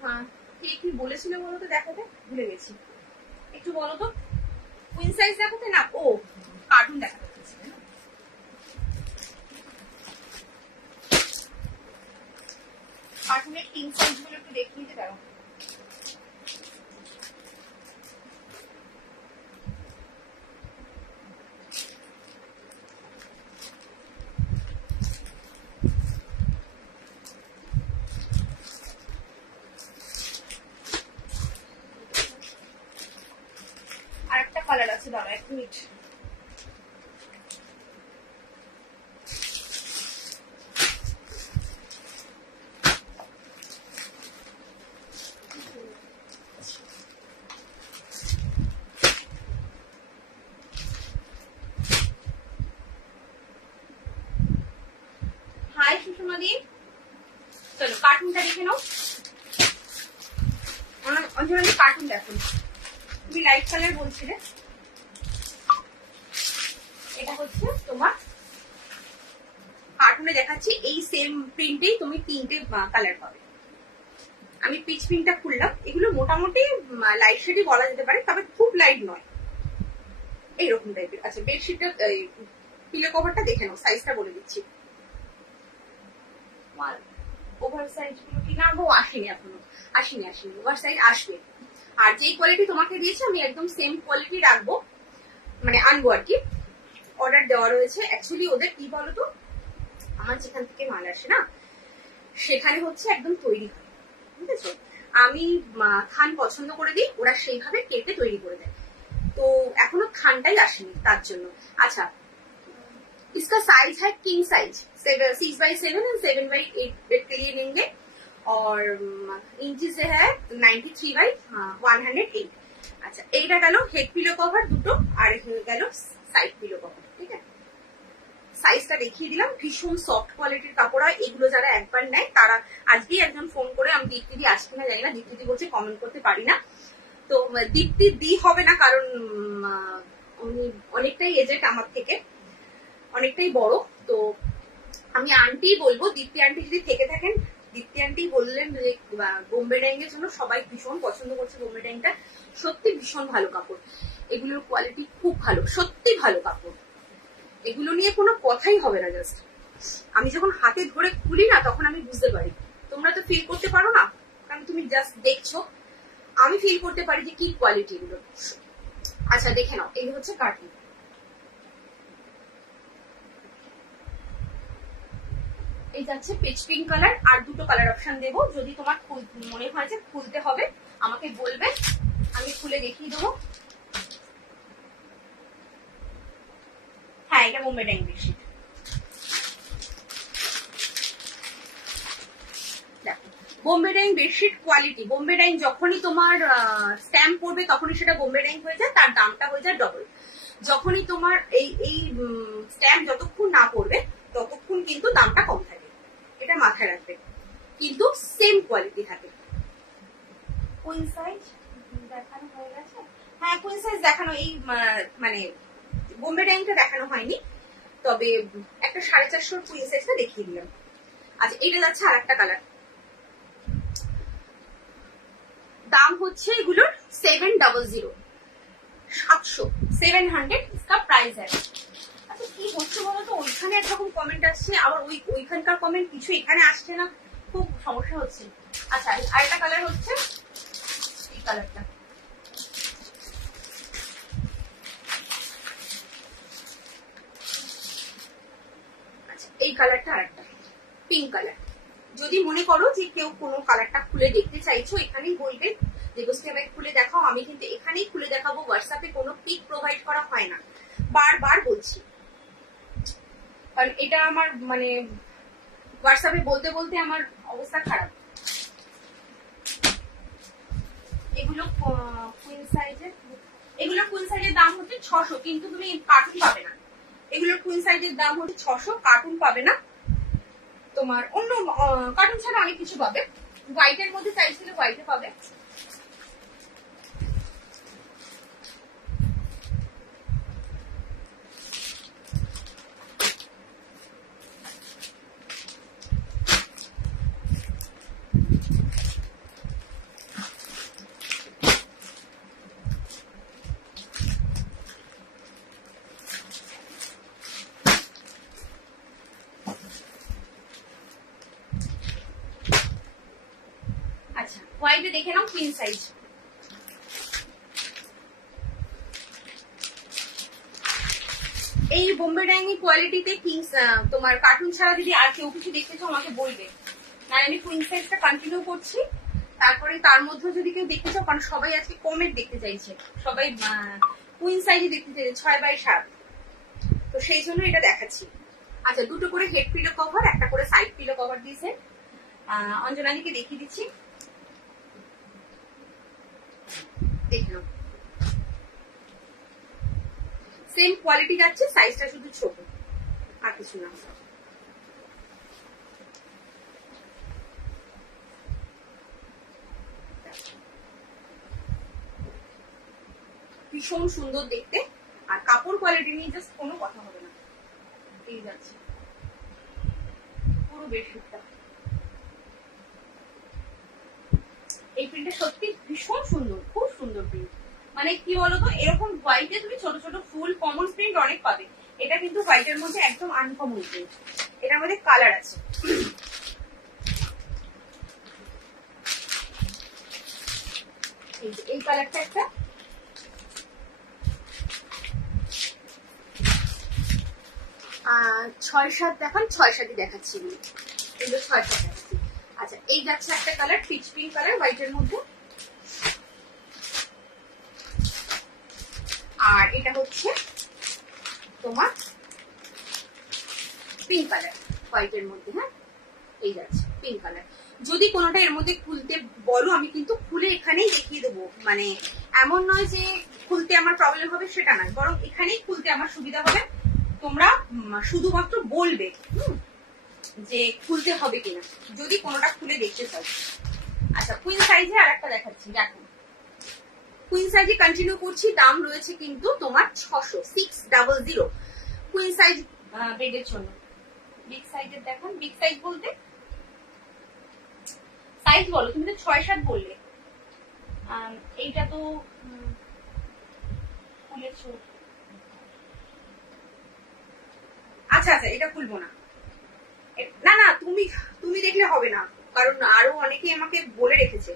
হ্যাঁ, কে কি বলেছিল বলো তো? দেখাতে ভুলে গেছি, একটু বলো তো। কুইন সাইজ দেখাতে না, ও কার্টুন দেখাতে বলছিল না। কার্টুনের কিং সাইজ গুলো একটু দেখিয়ে দিতে দাও। আরেকটা কালার আছে, দাঁড়া 1 মিনিট। হাই সুষমাদি, চলো কার্টুনটা দেখে নাও। অঞ্জলি কার্টুন দেখো, তুমি লাইট কালার বলছিলে। এটা হচ্ছে তোমার কার্টুনে দেখাচ্ছি, এই সেম প্রিন্টেই তুমি 3টে কালার পাবে। আমি পিচ পিঙ্কটা খুললাম। এগুলো মোটামুটি লাইট শেডই বলা যেতে পারে, তবে খুব লাইট নয়, এইরকম টাইপের। আচ্ছা বেডশিটটা পিলো কভারটা দেখে নাও, সাইজটা বলে দিচ্ছি। ওভার সাইজ গুলো কি না গো আসেনি এখনো, আসেনি। ওভার সাইজ আসবে। আর যেই কোয়ালিটি তোমাকে দিয়েছে আমি একদম সেম কোয়ালিটি রাখবো, মানে আনবো আর কি। অর্ডার দেওয়া রয়েছে। অ্যাকচুয়ালি ওদের কি বলতো, আমার যেখান থেকে মাল আসে না, সেখানে হচ্ছে একদম তৈরি হয়, ঠিক আছে? আমি থান পছন্দ করে দিই, ওরা সেইভাবে কেটে তৈরি করে দেয়। তো এখনো থানটাই আসেনি তার জন্য। আচ্ছা इसका साइज है king size, 6x7 and 7x8 bed के लिए लेंगे। और इंची से है 93/108। আচ্ছা এইটা গেল হেড পিলো কভার 2টো, আর গেল সাইড পিলো কভার, ঠিক আছে? সাইজটা দেখিয়ে দিলাম। ভীষণ সফট কোয়ালিটির কাপড় হয় এগুলো। যারা একবার নেয় তারা, আজকেই একজন ফোন করে, আমি দীপ্তিদি আসছে কিনা জানি না, দীপ্তিদি বলছে কমেন্ট করতে পারি না। তো দীপ্তি দি হবে না, কারণ উনি অনেকটাই এজেড আমার থেকে, অনেকটাই বড়। তো আমি আন্টি বলবো, দীপ্তি আন্টি যদি থেকে থাকেন, দীপ্তি আন্টি বললেন যে বোম্বে ডাইং এর জন্য সবাই ভীষণ পছন্দ করছে বোম্বে ডাইংটা। সত্যি ভীষণ ভালো কাপড়, এগুলোর কোয়ালিটি খুব ভালো, সত্যি ভালো কাপড়। এগুলো নিয়ে কোনো কথাই হবে না। জাস্ট আমি যখন হাতে ধরে খুলি না, তখন আমি বুঝতে পারি। তোমরা তো ফিল করতে পারো না, কারণ তুমি জাস্ট দেখছো। আমি ফিল করতে পারি যে কি কোয়ালিটি এগুলো। আচ্ছা দেখে নাও, এই হচ্ছে কার্টুন। এই যাচ্ছে পিচ পিঙ্ক কালার, আর 2টো কালার অপশন দেবো। যদি তোমার মনে হয় যে খুলতে হবে আমাকে বলবে, আমি খুলে দেখিয়ে দেবো। হ্যাঁ এটা Bombay Dyeing bedsheet. Bombay Dyeing bedsheet quality, Bombay Dyeing যখনই তোমার স্ট্যাম্প পড়বে তখনই সেটা বোম্বে ডাইং হয়ে যায়, তার দামটা হয়ে যায় ডবল। যখনই তোমার এই স্ট্যাম্প যতক্ষণ না পড়বে ততক্ষণ কিন্তু দামটা কম থাকে, এটা মাথায় রাখবে, কিন্তু সেম কোয়ালিটি থাকে। কুইন সাইজ দেখানো হয়ে গেছে, হ্যাঁ কুইন সাইজ দেখানো, এই মানে বোম্বে ডাইংটা দেখানো হয়নি, তবে একটা 450 কুইন সাইজটা দেখিয়ে দিলাম। আচ্ছা এটা যাচ্ছে আর একটা কালার, দাম হচ্ছে এগুলোর 700 700 इसका प्राइस है। আচ্ছা কি হচ্ছে বলতো, ওইখানে একরকম কমেন্ট আসছে, আবার ওইখানকার কমেন্ট কিছু এখানে আসছে না, খুব সমস্যা হচ্ছে। আচ্ছা আরেকটা কালার হচ্ছে এই কালারটা, আচ্ছা এই কালারটা আরেকটা পিঙ্ক কালার। যদি মনে করো যে কেউ কোনো কালারটা খুলে দেখতে চাইছো এখানেই বলবে দেবশ্রী ভাই খুলে দেখাও, আমি কিন্তু এখানেই খুলে দেখাবো, হোয়াটসঅ্যাপে কোনো পিক প্রোভাইড করা হয় না, বারবার বলছি, কারণ এটা আমার মানে হোয়াটসঅ্যাপে বলতে বলতে আমার অবস্থা খারাপ। এগুলো কুইন সাইজের, এগুলো কুইন সাইজের দাম হচ্ছে 600, কিন্তু তুমি কার্টুন পাবে না, এগুলোর কুইন সাইজের দাম হচ্ছে 600, কার্টুন পাবে না, তোমার অন্য কার্টুন ছাড়া অনেক কিছু পাবে। হোয়াইটের মধ্যে চাইছিলে হোয়াইটে পাবে। আচ্ছা হোয়াইটে দেখে নাও কুইন সাইজ, এই বোম্বে ডাইং কোয়ালিটিতে কিংস তোমার কার্টুন ছাড়া যদি আর কেউ কিছু দেখতে চাও আমাকে বলবে, না আমি কুইন সাইজটা কন্টিনিউ করছি, তারপরে তার মধ্যে যদি কেউ দেখতে চাও, কারণ সবাই আজকে কমের দেখতে চাইছে, সবাই কুইন সাইজে দেখতে চাইছে 6x7, তো সেই জন্য এটা দেখাচ্ছি। আচ্ছা দুটো করে হেড পিলো কভার, একটা করে সাইড পিলো কভার দিয়েছে, অঞ্জনাদিকে দেখিয়ে দিচ্ছি, দেখলাম সেম কোয়ালিটি যাচ্ছে, সাইজটা শুধু ছোট আর কিছু না। ভীষণ সুন্দর দেখতে, আর কাপড় কোয়ালিটি নিয়ে জাস্ট কোনো কথা হবে না, এই যাচ্ছে পুরো বেডশিটটা। এই প্রিন্টটা সত্যি ভীষণ সুন্দর, খুব সুন্দর প্রিন্ট, মানে কি বলতো এরকম হোয়াইটে তুমি ছোট ছোট ফুল কমন প্রিন্ট অনেক পাবে, এটা কিন্তু হোয়াইটের মধ্যে একদম আনকমন প্রিন্ট, এটার মধ্যে কালার আছে। এই কালারটা একটা, ছয় সাত দেখান, 6-7 দেখাচ্ছি, এগুলো 6-7 দেখাচ্ছি। আচ্ছা এই যাচ্ছে একটা কালার পিচ পিঙ্ক কালার হোয়াইটের মধ্যে, আর এটা হচ্ছে তোমার পিঙ্ক কালার হোয়াইটের মধ্যে, হ্যাঁ এই যাচ্ছে পিঙ্ক কালার। যদি কোনোটা এর মধ্যে খুলতে বলো আমি কিন্তু খুলে এখানেই দেখিয়ে দেবো, মানে এমন নয় যে খুলতে আমার প্রবলেম হবে সেটা নয়, বরং এখানেই খুলতে আমার সুবিধা হবে, তোমরা শুধুমাত্র বলবে যে খুলতে হবে কিনা যদি কোনোটা খুলে দেখতে চাও। আচ্ছা কুইন সাইজে আর একটা দেখাচ্ছি, দেখো কুইন সাইজে কন্টিনিউ করছি, দাম রয়েছে কিন্তু তোমার 600, 600 কুইন সাইজ বেডের জন্য। বিগ সাইজের দেখান, বিগ সাইজ বলতে সাইজ বলো, তুমি তো 6-7 বললে, এইটা তো খুলেছো, আচ্ছা আচ্ছা এটা খুলবো না, না না তুমি দেখলে হবে না, কারণ আরো অনেকে আমাকে বলে রেখেছে,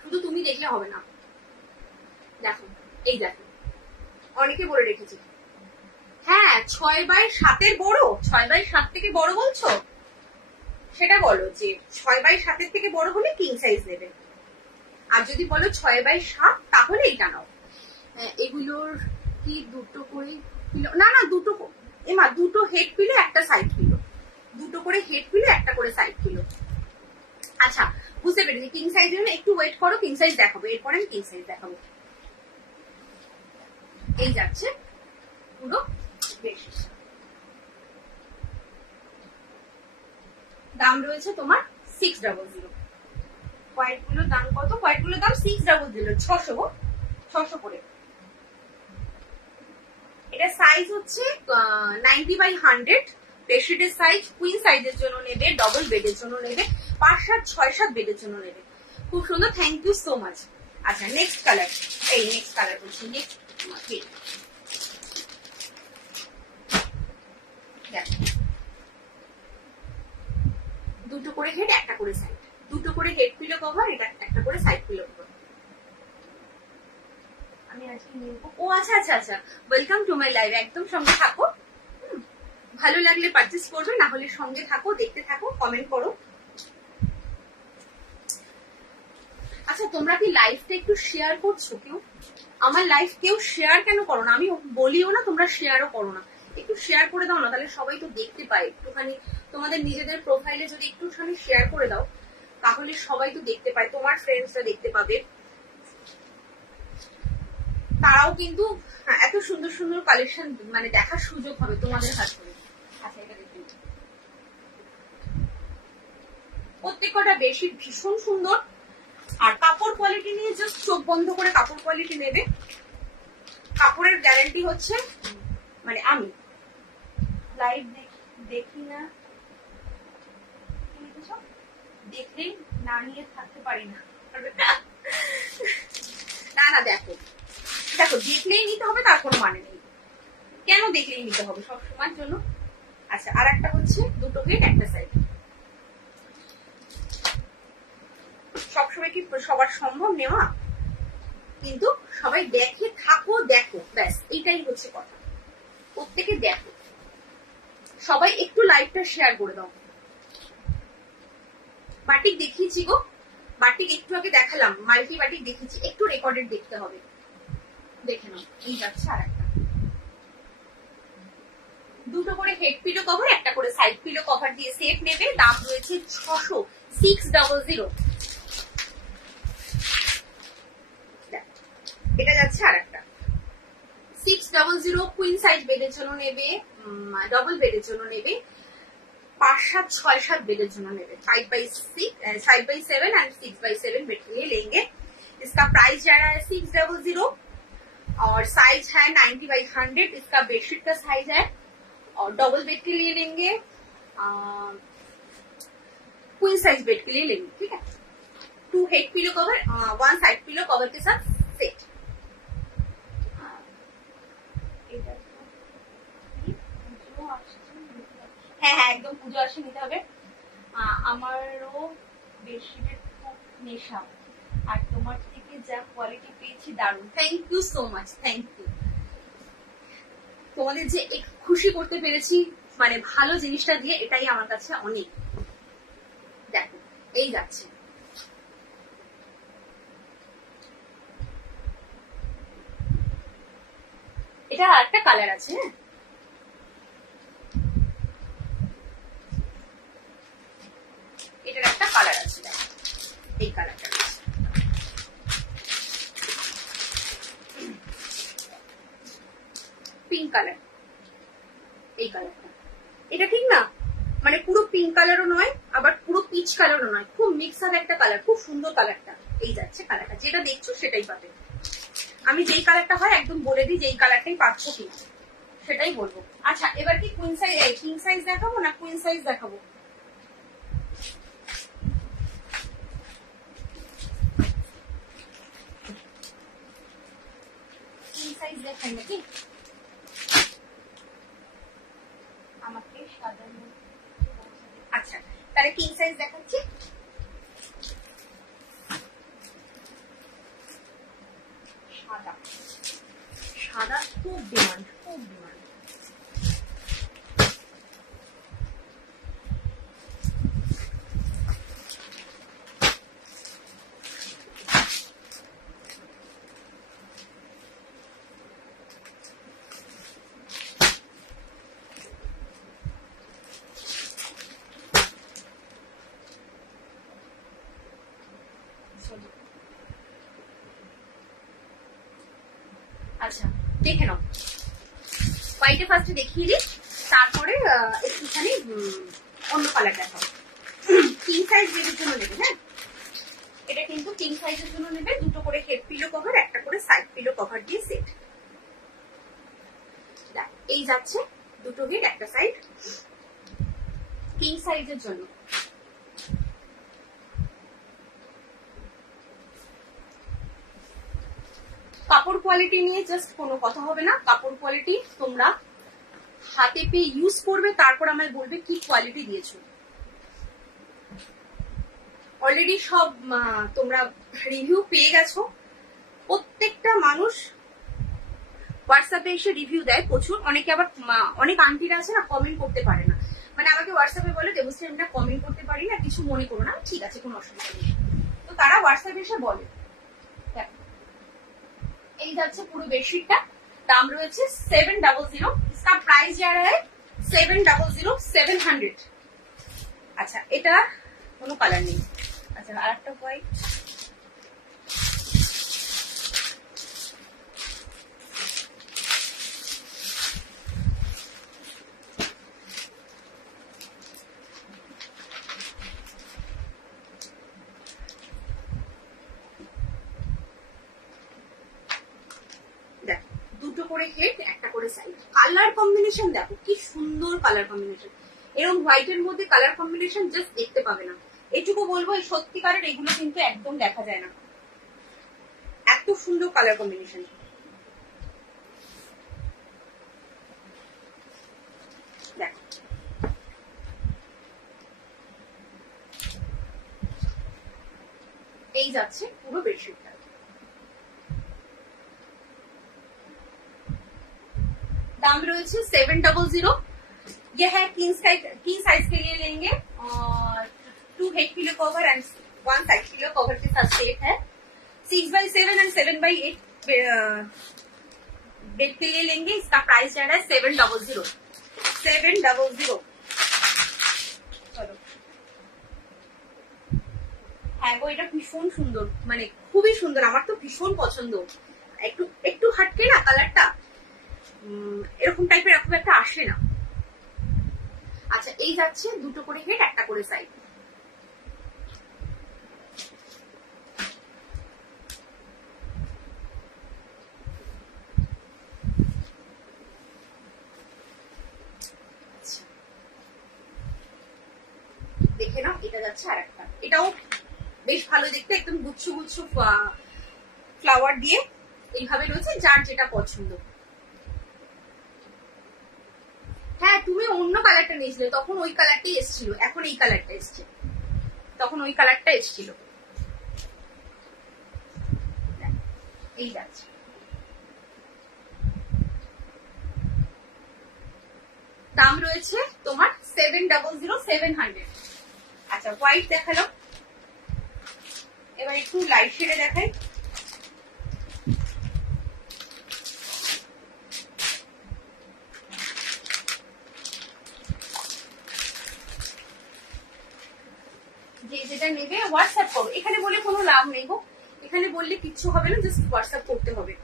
শুধু তুমি দেখলে হবে না, দেখো এই দেখো অনেকে বলে রেখেছে, হ্যাঁ 6x7 বড়, 6x7 থেকে বড় বলছো, সেটা বলো যে 6x7 থেকে বড় হলে কিং সাইজ নেবে, আর যদি বলো 6x7 তাহলে এইটা নাও। এগুলোর কি দুটো করে পিলো, না না দুটো, এমা দুটো হেড পিলো একটা সাইড পিলো, দুটো করে হেড পিলো একটা করে সাইড পিলো। আচ্ছা বুঝতে পেরেছি। কিং সাইজের একটু ওয়েট করো, কিং সাইজ দেখাবো, এরপরে আমি কিং সাইজ দেখাবো। এই যাচ্ছে পুরো বেডশিট। দাম রয়েছে তোমার 600। হোয়াইটগুলোর দাম কত? হোয়াইটগুলোর দাম 600, 600 করে। এটা সাইজ হচ্ছে 90/100। বেডশিটের সাইজ কুইন সাইজের জন্য নেবে, ডবল বেডের জন্য নেবে, 5-7, 6-7 বেডের জন্য নেবে। খুব সুন্দর, থ্যাংক ইউ সো মাচ। আচ্ছা নেক্সট কালার, এই নেক্সট কালার বলছি, নেক্সট দুটো করে হেড, একটা করে সাইড, দুটো করে হেড পিলো কভার, এটা একটা করে সাইড পিলো কভার। আমি আজকে নিব। ও আচ্ছা আচ্ছা আচ্ছা, ওয়েলকাম টু মাই লাইভ। একদম সঙ্গে থাকো, ভালো লাগলে পারচেস করবে, না হলে সঙ্গে থাকো, দেখতে থাকো, কমেন্ট করো। আচ্ছা তোমরা কি লাইভটা একটু শেয়ার করছো? কেউ আমার লাইভ কেউ শেয়ার কেন করো না? আমি বলিও না, তোমরা শেয়ারও করো না। একটু শেয়ার করে দাও না, তাহলে সবাই তো দেখতে পায়। একটুখানি তোমাদের নিজেদের প্রোফাইলে যদি একটুখানি শেয়ার করে দাও, তাহলে সবাই তো দেখতে পায়, তোমার ফ্রেন্ডসরা দেখতে পাবে, তারাও কিন্তু এত সুন্দর সুন্দর কালেকশন মানে দেখার সুযোগ হবে তোমাদের হাত ধরে। আচ্ছা এটা দেখুন, প্রত্যেকটা বেশি ভীষণ সুন্দর। আর কাপড় কোয়ালিটি নিয়ে জাস্ট চোখ বন্ধ করে কাপড় কোয়ালিটি নেবে। কাপড়ের গ্যারান্টি হচ্ছে, মানে আমি লাইভ দেখি না, দেখলেই না নিয়ে থাকতে পারি না। না না দেখো দেখো, দেখলেই নিতে হবে তার কোনো মানে নেই। কেন দেখলেই নিতে হবে সব সময়ের জন্য? আচ্ছা আর একটা হচ্ছে দুটো হেড একটা সাইড। সবসময় কি সবার সম্ভব নেওয়া? কিন্তু সবাই দেখে থাকো, দেখো, ব্যাস এইটাই হচ্ছে কথা। প্রত্যেকে দেখো, সবাই একটু লাইভটা শেয়ার করে দাও। বাটিক দেখিয়েছি গো, বাটিক একটু আগে দেখালাম, মাল্টি বাটিক দেখিয়েছি, একটু রেকর্ডেড দেখতে হবে, দেখে নাও। এই যাচ্ছে আর একটা, দুটো করে হেড পিলো কভার, একটা করে সাইড পিলো কভার দিয়ে সেট নেবে। দাম রয়েছে 600, 600। এটা যাচ্ছে আর একটা 600, কুইন সাইজ বেডের জন্য নেবে, ডবল বেডের জন্য নেবে, 5-7, 6-7 बेड जोन में 5/7 एंड 6/7 बेड के लिए लेंगे। इसका प्राइस जा रहा है 600 और साइज है 90/100। इसका बेडशीट का साइज है, और डबल बेड के लिए लेंगे, क्वीन साइज बेड के लिए लेंगे, ठीक है। 2 head pillow cover, 1 side pillow cover के साथ सेट। হ্যাঁ হ্যাঁ একদম পুজো আসে নিতে হবে। আমারও বেডশিটের খুব নেশা, আর তোমার থেকে যা কোয়ালিটি পেয়েছি দারুণ। Thank you so much, thank you. তোমাদের যে খুশি করতে পেরেছি, মানে ভালো জিনিসটা দিয়ে, এটাই আমার কাছে অনেক। দেখো এই যাচ্ছে, এটা একটা কালার আছে, হ্যাঁ এটার একটা কালার আছে, এই কালারটা পিঙ্ক কালার, এই কালারটা। এটা ঠিক না, মানে পুরো পিঙ্ক কালারও নয়, আবার পুরো পিচ কালারও নয়, খুব মিক্স আপ একটা কালার, খুব সুন্দর কালারটা। এই যাচ্ছে কালারটা, যেটা দেখছো সেটাই পাবে। আমি যেই কালারটা হয় একদম বলে দিই, যেই কালারটাই পাচ্ছ কিনা সেটাই বলবো। আচ্ছা এবার কি কুইন সাইজ, কিং সাইজ দেখাবো না কুইন সাইজ দেখাবো? কিং সাইজ দেখাই নাকি? আমাকে সাজানো, আচ্ছা তাহলে কিং সাইজ দেখাচ্ছি। সাদা, সাদা খুব ডিমান্ড, খুব ডিমান্ড। আচ্ছা দেখে নাও, হোয়াইটে ফার্স্টে দেখিয়ে দিই, তারপরে একটুখানি অন্য কালার দেখাও। কিং সাইজ বেবির জন্য নেবে, হ্যাঁ এটা কিন্তু কিং সাইজের জন্য নেবে। দুটো করে হেড পিলো কভার, একটা করে সাইড পিলো কভার দিয়ে সেট। এই যাচ্ছে দুটো হেড একটা সাইড, কিং সাইজের জন্য। কাপড় কোয়ালিটি নিয়ে জাস্ট কোনো কথা হবে না, কাপড় কোয়ালিটি তোমরা হাতে পেয়ে ইউজ করবে, তারপর আমায় বলবে কি কোয়ালিটি দিয়েছো। অলরেডি সব তোমরা রিভিউ পেয়ে গেছো, প্রত্যেকটা মানুষ হোয়াটসঅ্যাপে এসে রিভিউ দেয় প্রচুর। অনেকে আবার অনেক আন্টিরা আছে না, কমেন্ট করতে পারে না, মানে আমাকে হোয়াটসঅ্যাপে বলে দেবশ্রী আমি না কমেন্ট করতে পারি না, কিছু মনে করো না। ঠিক আছে, কোনো অসুবিধা নেই, তো তারা হোয়াটসঅ্যাপে এসে বলে। এই যাচ্ছে পুরো বেডশিটটা, দাম রয়েছে 700। इसका प्राइस जा रहा है 700, 700। আচ্ছা এটা কোনো কালার নেই। আচ্ছা আরেকটা হোয়াইট, দুটো করে হেড একটা করে সাইড। কালার কম্বিনেশন দেখো কি সুন্দর কালার কম্বিনেশন, এরকম হোয়াইটের মধ্যে কালার কম্বিনেশন জাস্ট দেখতে পাবে না। এটুকু বলবো এই সত্যিকারের এগুলো কিন্তু একদম দেখা যায় না, এত সুন্দর কালার কম্বিনেশন। দেখো এই যাচ্ছে পুরো বেডশিটটা। दाम रही 700। यह है किंग साइज के लिए लेंगे, और 2 head pillow cover and 1 side pillow cover के साथ सेट है। 6x7 एंड 7x8 बेड के लिए लेंगे, इसका प्राइस जा रहा है 700। 700। चलो হ্যাঁ গো, এটা ভীষণ সুন্দর, মানে খুবই সুন্দর, আমার তো ভীষণ পছন্দ। একটু একটু হাটকে না কালারটা, এরকম টাইপের এরকম একটা আসে না। আচ্ছা এই যাচ্ছে দুটো করে হেড একটা করে সাইড। দেখে নাও, এটা যাচ্ছে আর একটা, এটাও বেশ ভালো দেখতে, একদম গুচ্ছ গুচ্ছ ফ্লাওয়ার দিয়ে এইভাবে রয়েছে, যার যেটা পছন্দ। হ্যাঁ তুমি অন্য কালারটা নিয়েছিলে, তখন ওই কালারটাই এসেছিল, এখন এই কালারটা এসছে, তখন ওই কালারটা এসেছিল। এই যাচ্ছে, দাম রয়েছে তোমার 700, 700। আচ্ছা হোয়াইট দেখালো, এবার একটু লাইট শেডে দেখাই। যে যেটা নেবে হোয়াটসঅ্যাপ করো, এখানে বলে কোনো লাভ নেই গো, এখানে বললে কিচ্ছু হবে না, জাস্ট হোয়াটসঅ্যাপ করতে হবে,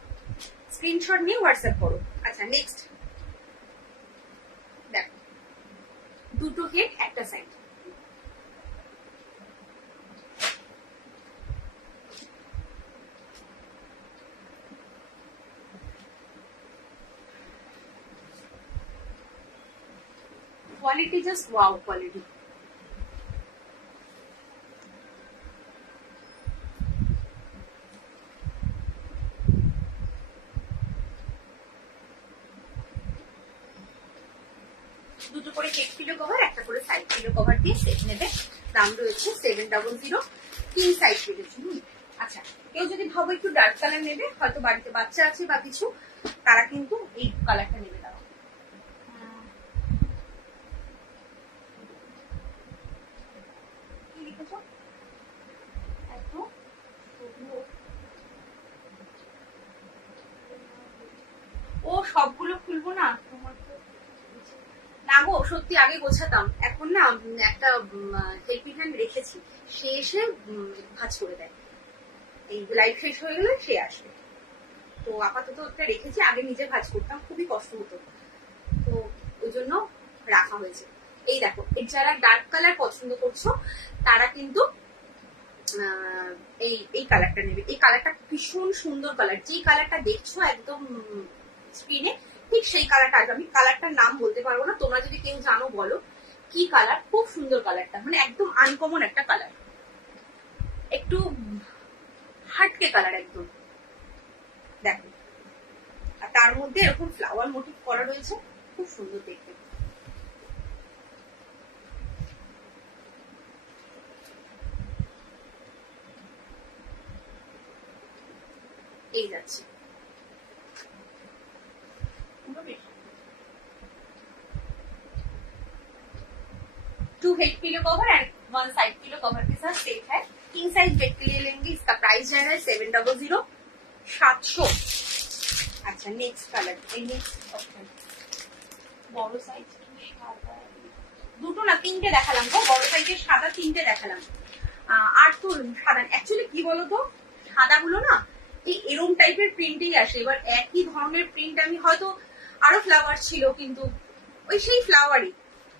স্ক্রিনশট নিয়ে হোয়াটসঅ্যাপ করো। আচ্ছা নেক্সট দেখো, দুটো হেড একটা side. Quality just wow quality. দুটো করে হেড পিলো কভার একটা করে সাইড পিলো কভার দিয়ে সেট নেবে, দাম রয়েছে 700, কিং সাইজ পেয়ে। আচ্ছা কেউ যদি ভাবো একটু ডার্ক কালার নেবে, হয়তো বাড়িতে বাচ্চা আছে বা কিছু, তারা কিন্তু এই কালারটা নেবে। দাও কি লিখেছো? ও সবগুলো খুলবো না, তোমার না গো সত্যি আগে গোছাতাম, এখন না একটা হেল্পিং হ্যান্ড রেখেছি, সে এসে ভাঁজ করে দেয়, এই লাইভ শেষ হয়ে গেলে সে আসবে। তো আপাতত ওটা রেখেছি, আগে নিজে ভাজ করতাম, খুবই কষ্ট হতো, তো ওই জন্য রাখা হয়েছে। এই দেখো, যারা ডার্ক কালার পছন্দ করছো তারা কিন্তু এই কালারটা নেবে। এই কালারটা ভীষণ সুন্দর কালার, যে কালারটা দেখছো একদম স্ক্রিনে ঠিক সেই কালারটা আসবে। আমি কালারটার নাম বলতে পারবো না, তোমরা যদি কেউ জানো বলো কি কালার। খুব সুন্দর কালারটা, মানে একদম আনকমন একটা কালার, একটু হাটকে কালার একদম। দেখো, আর তার মধ্যে এরকম ফ্লাওয়ার মোটিভ করা রয়েছে, খুব সুন্দর দেখতে। এই যাচ্ছে 2 head pillow cover and 1 side pillow cover के साथ सेट है। किंग साइज बेड के लिए लेंगे, इसका प्राइस जाएगा 700 700। अच्छा, नेक्स्ट कलर, नेक्स्ट ऑप्शन বড় সাইজ দুটো না তিনটে দেখালাম গো, বড় সাইজের সাদা তিনটে দেখালাম। আর তো সাদা অ্যাকচুয়ালি কি বলতো, সাদাগুলো না এই এরম টাইপের প্রিন্টেই আসে। এবার একই ধরনের প্রিন্ট আমি হয়তো আরো ফ্লাওয়ার ছিল, কিন্তু ওই সেই ফ্লাওয়ারই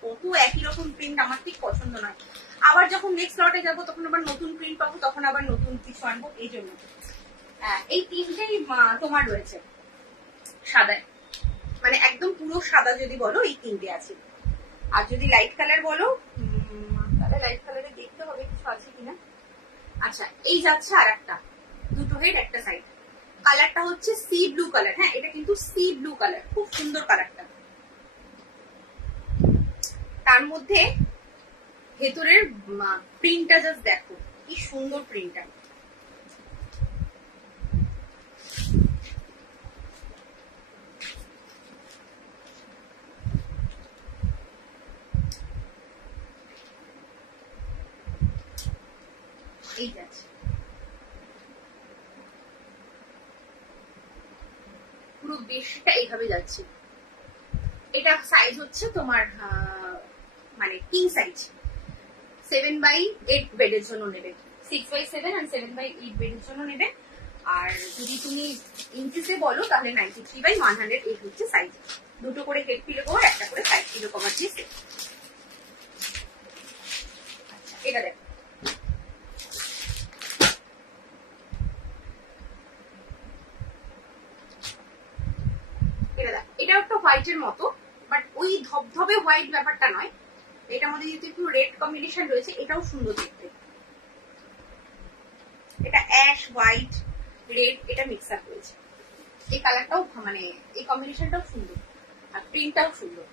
কত একই রকম প্রিন্ট আমার ঠিক পছন্দ নয়। আবার যখন নেক্সট লটে যাবো তখন আবার নতুন প্রিন্ট পাবো, তখন আবার নতুন কিছু আনবো, এই জন্য এই তিনটেই তোমার রয়েছে সাদায়, মানে একদম পুরো সাদা যদি বলো এই তিনটে আছে। আর যদি লাইট কালার বলো, তাহলে লাইট কালারে দেখতে হবে কিছু আছে কিনা। আচ্ছা, এই যাচ্ছে আর একটা, দুটো হেড একটা সাইড। কালারটা হচ্ছে সি ব্লু কালার। হ্যাঁ, এটা কিন্তু সি ব্লু কালার, খুব সুন্দর কালারটা। তার মধ্যে ভেতরের প্রিন্টটা জাস্ট দেখো কি সুন্দর প্রিন্টটা। এই যাচ্ছে পুরো বেশটা এইভাবে যাচ্ছে। এটা সাইজ হচ্ছে তোমার মানে কিং সাইজ, 7/8 বেডের জন্য নেবে, 6/7 and 7/8 বেডের জন্য নেবে। আর যদি তুমি ইঞ্চিসে বলো তাহলে 93/108 হচ্ছে সাইজ। দুটো করে হেড পিলো কভার, একটা করে সাইড পিলো কভার দিয়ে সেট। আচ্ছা, এটা দেখো, এটা একটা হোয়াইটের মতো, বাট ওই ধবধবে হোয়াইট ব্যাপারটা নয়। এটার মধ্যে যেহেতু একটু রেড কম্বিনেশন রয়েছে, এটাও সুন্দর দেখতে। এটা অ্যাশ হোয়াইট রেড, এটা মিক্স আপ রয়েছে। এই কালারটাও মানে এই কম্বিনেশনটাও সুন্দর, আর প্রিন্টটাও সুন্দর।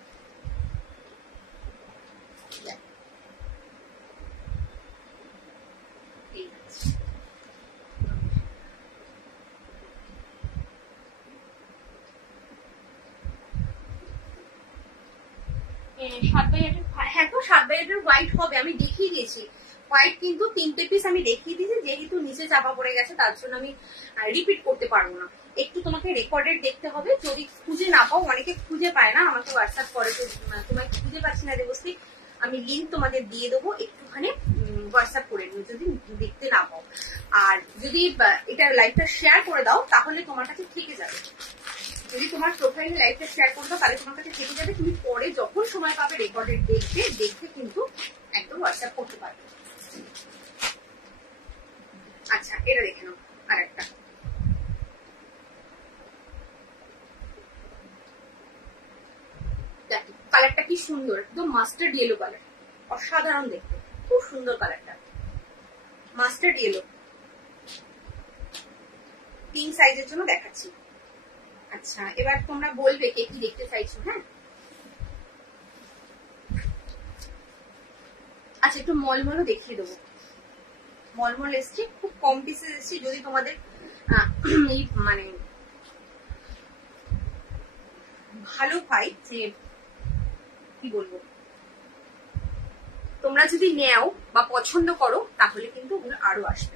হ্যাঁ, তো 7/8 হোয়াইট হবে, আমি দেখিয়ে দিয়েছি হোয়াইট, কিন্তু তিনটে পিস আমি দেখিয়ে দিয়েছি। যেহেতু নিচে চাপা পড়ে গেছে তার জন্য আমি রিপিট করতে পারবো না। একটু তোমাকে রেকর্ডেড দেখতে হবে, যদি খুঁজে না পাও, অনেকে খুঁজে পায় না, আমাকে হোয়াটসঅ্যাপ করে তোমায় খুঁজে পাচ্ছি না দেবশ্রী, আমি লিঙ্ক তোমাদের দিয়ে দেবো, একটুখানি হোয়াটসঅ্যাপ করে নিও যদি দেখতে না পাও। আর যদি এটা লাইভটা শেয়ার করে দাও তাহলে তোমার কাছে থেকে যাবে। যদি তোমার প্রোফাইলে লাইভটা শেয়ার করে দাও তাহলে তোমার কাছে থেকে যাবে, তুমি পরে যখন সময় পাবে রেকর্ডেড দেখে কিন্তু একদম হোয়াটসঅ্যাপ করতে পারবে। আচ্ছা, এটা দেখে নাও আর একটা, কালারটা কি সুন্দর, একদম মাস্টার্ড ইয়েলো কালার, অসাধারণ দেখতে, খুব সুন্দর কালারটা, মাস্টার্ড ইয়েলো। কিং সাইজের জন্য দেখাচ্ছি। আচ্ছা, এবার তোমরা বলবে কে কি দেখতে চাইছো। হ্যাঁ, আচ্ছা, একটু মলমলও দেখিয়ে দেবো। মলমল এসছে, খুব কম পিসে এসছে। যদি তোমাদের এই মানে ভালো পাই, যে কি বলবো, তোমরা যদি নেও বা পছন্দ করো তাহলে কিন্তু ওগুলো আরো আসবে।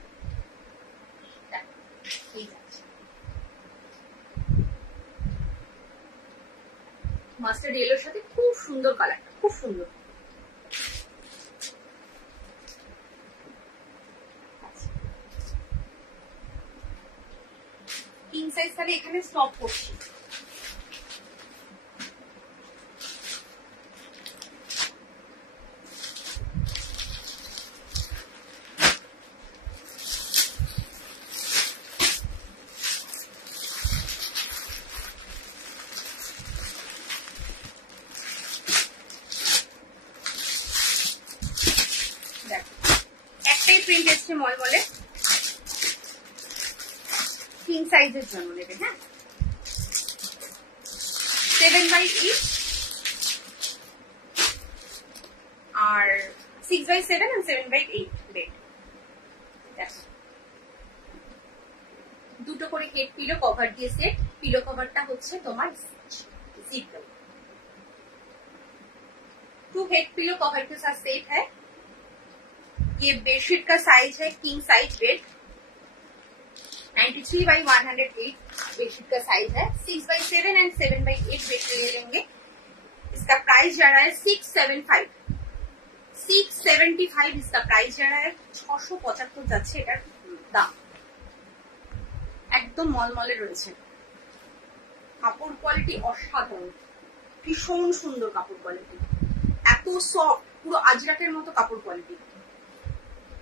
মাস্টার্ড ইয়েলোর সাথে খুব সুন্দর কালারটা, খুব সুন্দর। সাইজ তাহলে এখানে স্টপ করছি। একটাই প্রিন্ট এসছে মলমলে, কিং সাইজের জন্য নেবে। হ্যাঁ, 7/8 আর 6/7 আর 7/8 বেড। দুটো করে হেড পিলো কভার দিয়ে সেট। पिलो कवरটা হচ্ছে তোমার सिंपल। 2 हेड पिलो कवर के साथ सेट है। ये बेडशीट का साइज है किंग साइज बेड। 93/108 बेडशीट का साइज है। 6/7 एंड 7/8 बेड ले लेंगे। इसका प्राइस जा रहा है 675 675 इसका प्राइस जा रहा है। 675 যাচ্ছে এটার দাম। একদম মলমলে রয়েছে। কাপড় কোয়ালিটি অসাধারণ, ভীষণ সুন্দর কাপড় কোয়ালিটি, এত সফট, পুরো আজরাকের মতো কাপড় কোয়ালিটি।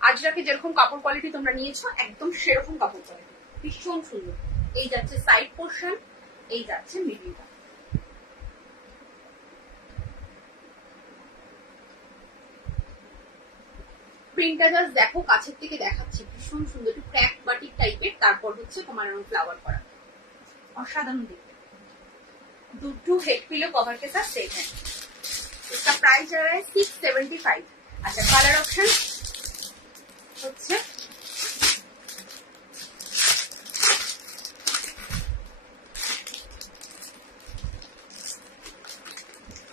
আজরাকে যেরকম কাপড় কোয়ালিটি তোমরা নিয়েছো একদম সেরকম কাপড় কোয়ালিটি, ভীষণ সুন্দর। এই যাচ্ছে সাইড পোর্শন, এই যাচ্ছে মিডিলটা। প্রিন্টটা জাস্ট দেখো, কাছের থেকে দেখাচ্ছি, ভীষণ সুন্দর, একটু ক্র্যাক বাটিক টাইপের। তারপর হচ্ছে তোমার ফ্লাওয়ার করা, অসাধারণ দেখতে। 2 हेड पिलो कवर के साथ सेट है। इसका प्राइस जा रहा है 675। अच्छा, कलर ऑप्शन হচ্ছে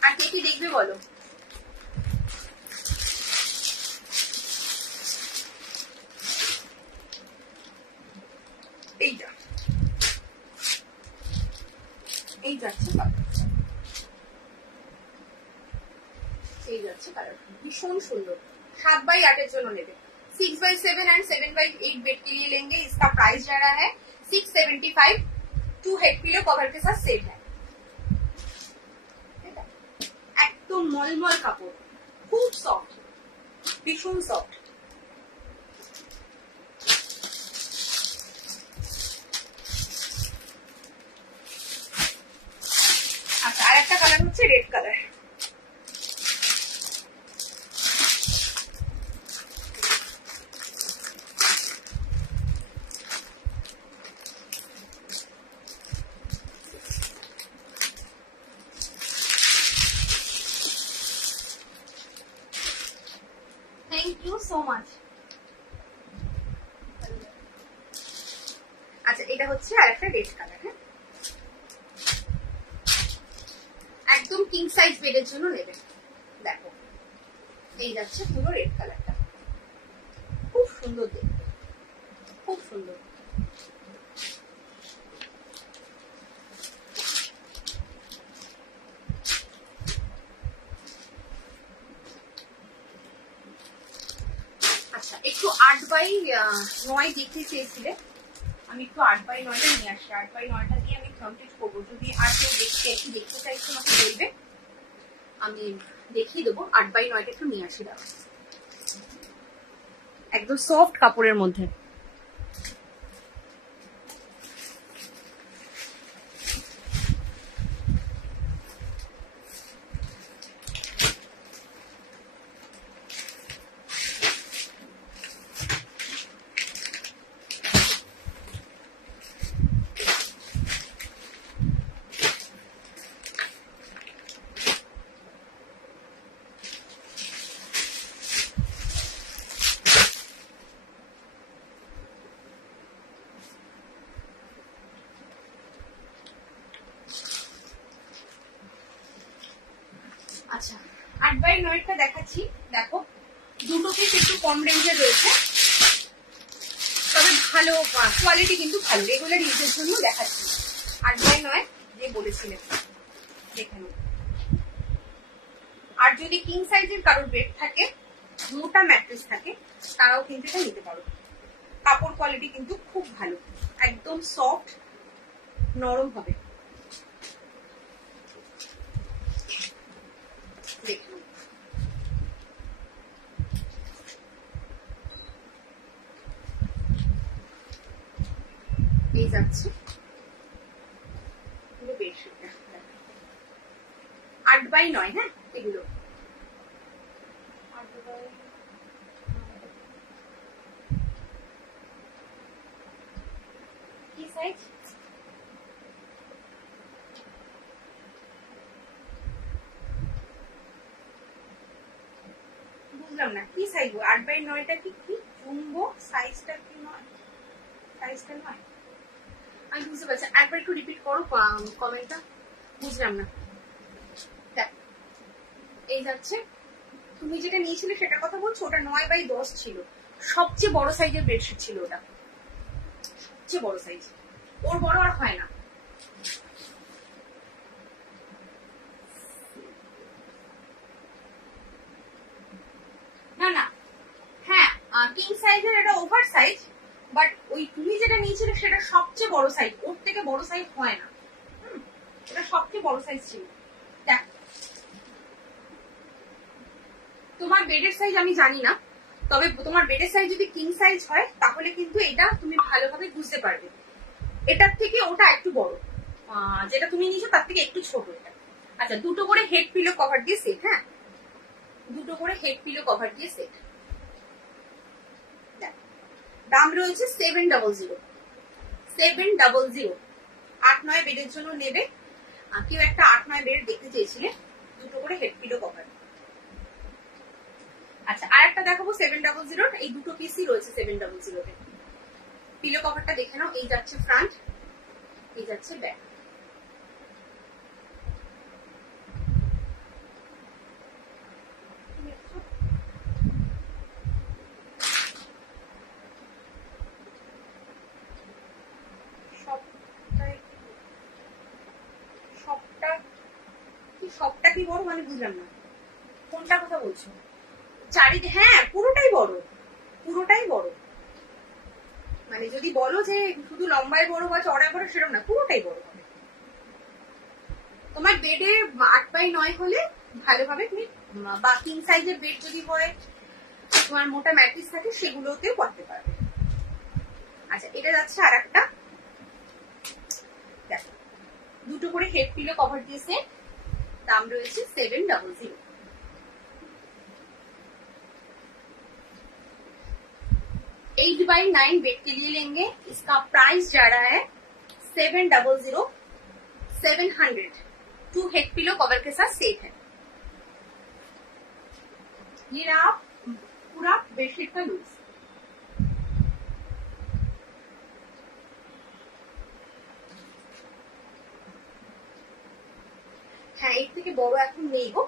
আর কে কি দেখবে বলো। এইটা এই যাচ্ছে কালার, ভীষণ সুন্দর। 7/8 এর জন্য নেবে। 6/7 एंड 7/8 बेड के लिए लेंगे। इसका प्राइस जा रहा है 675। 2 हेड पिलो कवर के साथ सेट है। एकदम मलमल কাপড়, খুব সফট, ভীষণ সফট। আচ্ছা, আর একটা কালার হচ্ছে red colour. Thank you so much. আচ্ছা, এটা হচ্ছে আর একটা রেড কালার। হ্যাঁ, একদম কিং সাইজ বেডের জন্য নেবে। দেখো, এই যাচ্ছে পুরো রেড কালারটা, খুব সুন্দর দেখতে, খুব সুন্দর। আচ্ছা, একটু 8/9 দেখতে চেয়েছিলে, আমি একটু 8/9টা নিয়ে আসছি। 8/9টা দিয়ে আমি কমপ্লিট করবো। যদি আর কেউ দেখতে চাইছো আমাকে বলবে, আমি দেখিয়ে দেবো। 8/9টা একটু নিয়ে আসি। দাও, একদম সফট কাপড়ের মধ্যে। আচ্ছা, 8/9টা দেখাচ্ছি। দেখো, দুটো পিস একটু কম রেঞ্জে রয়েছে, তবে ভালো কোয়ালিটি, কিন্তু ভালো, রেগুলার ইউজের জন্য দেখাচ্ছি। 8/9 যে বলেছিলেন, দেখে নাও। আর যদি কিং সাইজের কারোর বেড থাকে, মোটা ম্যাট্রেস থাকে, তারাও কিন্তু এটা নিতে পারো। কাপড় কোয়ালিটি কিন্তু খুব ভালো, একদম সফট, নরম হবে। দেখুন এই যাচ্ছে বেডশিটটা 8x9, হ্যাঁ এগুলো কি সাইজ বুঝলাম না, কি সাইজ 8x9টা কি কি জুম্বো সাইজটা কি নয়? সাইজটা নয় আমি বুঝতে পারছি, একবার একটু রিপিট করো কমেন্টটা, বুঝলাম না। এই যাচ্ছে, তুমি যেটা নিয়েছিলে সেটার কথা বলছো, ওটা 9x10 ছিল, সবচেয়ে বড় সাইজের বেডশিট ছিল ওটা, সবচেয়ে বড় সাইজ, ওর বড় আর হয় না। না না, হ্যাঁ কিং সাইজের এটা ওভার সাইজ, বাট ওই তুমি যেটা নিয়েছিলে সেটা সবচেয়ে বড় সাইজ, ওর থেকে বড় সাইজ হয় না, এটা সবচেয়ে বড় সাইজ ছিল। দেখ তোমার বেডের সাইজ আমি জানি না, তবে তোমার বেডের সাইজ যদি কিং সাইজ হয় তাহলে কিন্তু এটা তুমি ভালোভাবে বুঝতে পারবে, এটার থেকে ওটা একটু বড়, যেটা তুমি নিয়েছো তার থেকে একটু ছোট এটা। আচ্ছা, দুটো করে হেড পিলো কভার দিয়ে সেট, হ্যাঁ দুটো করে হেড পিলো কভার দিয়ে সেট, দাম রয়েছে 700, 700। 8-9 বেডের জন্য নেবে, কেউ একটা 8-9 বেড দেখতে চেয়েছিলে, দুটো করে হেড পিলো কভার। আচ্ছা, আর একটা দেখাবো 700, এই দুটো পিসই রয়েছে 700 তে। পিলো কভারটা দেখে নাও, এই যাচ্ছে ফ্রন্ট, এই যাচ্ছে ব্যাক। সবটা কি বড় মানে বুঝলাম না, কোনটা কথা বলছো? চারিদিকে, হ্যাঁ পুরোটাই বড়, পুরোটাই বড়, মানে যদি বলো যে শুধু লম্বায় বড় বা চড়ায় বড় সেরকম না, পুরোটাই বড় হবে। তোমার বেডে 8x9 হলে ভালোভাবে তুমি, বা কিং সাইজের বেড যদি হয়, তোমার মোটা ম্যাট্রিক্স থাকে সেগুলোতেও করতে পারবে। আচ্ছা, এটা যাচ্ছে আর একটা, দেখো দুটো করে হেড পিলো কভার দিয়েছে, दाम रही 700। 8x9 बेड के लिए लेंगे, इसका प्राइस जा रहा है 700, 700। 2 हेड पिलो कवर के साथ सेट है। ये रहा पूरा बेडशीट का लुक। হ্যাঁ, এর থেকে বড় এখন নেই গো,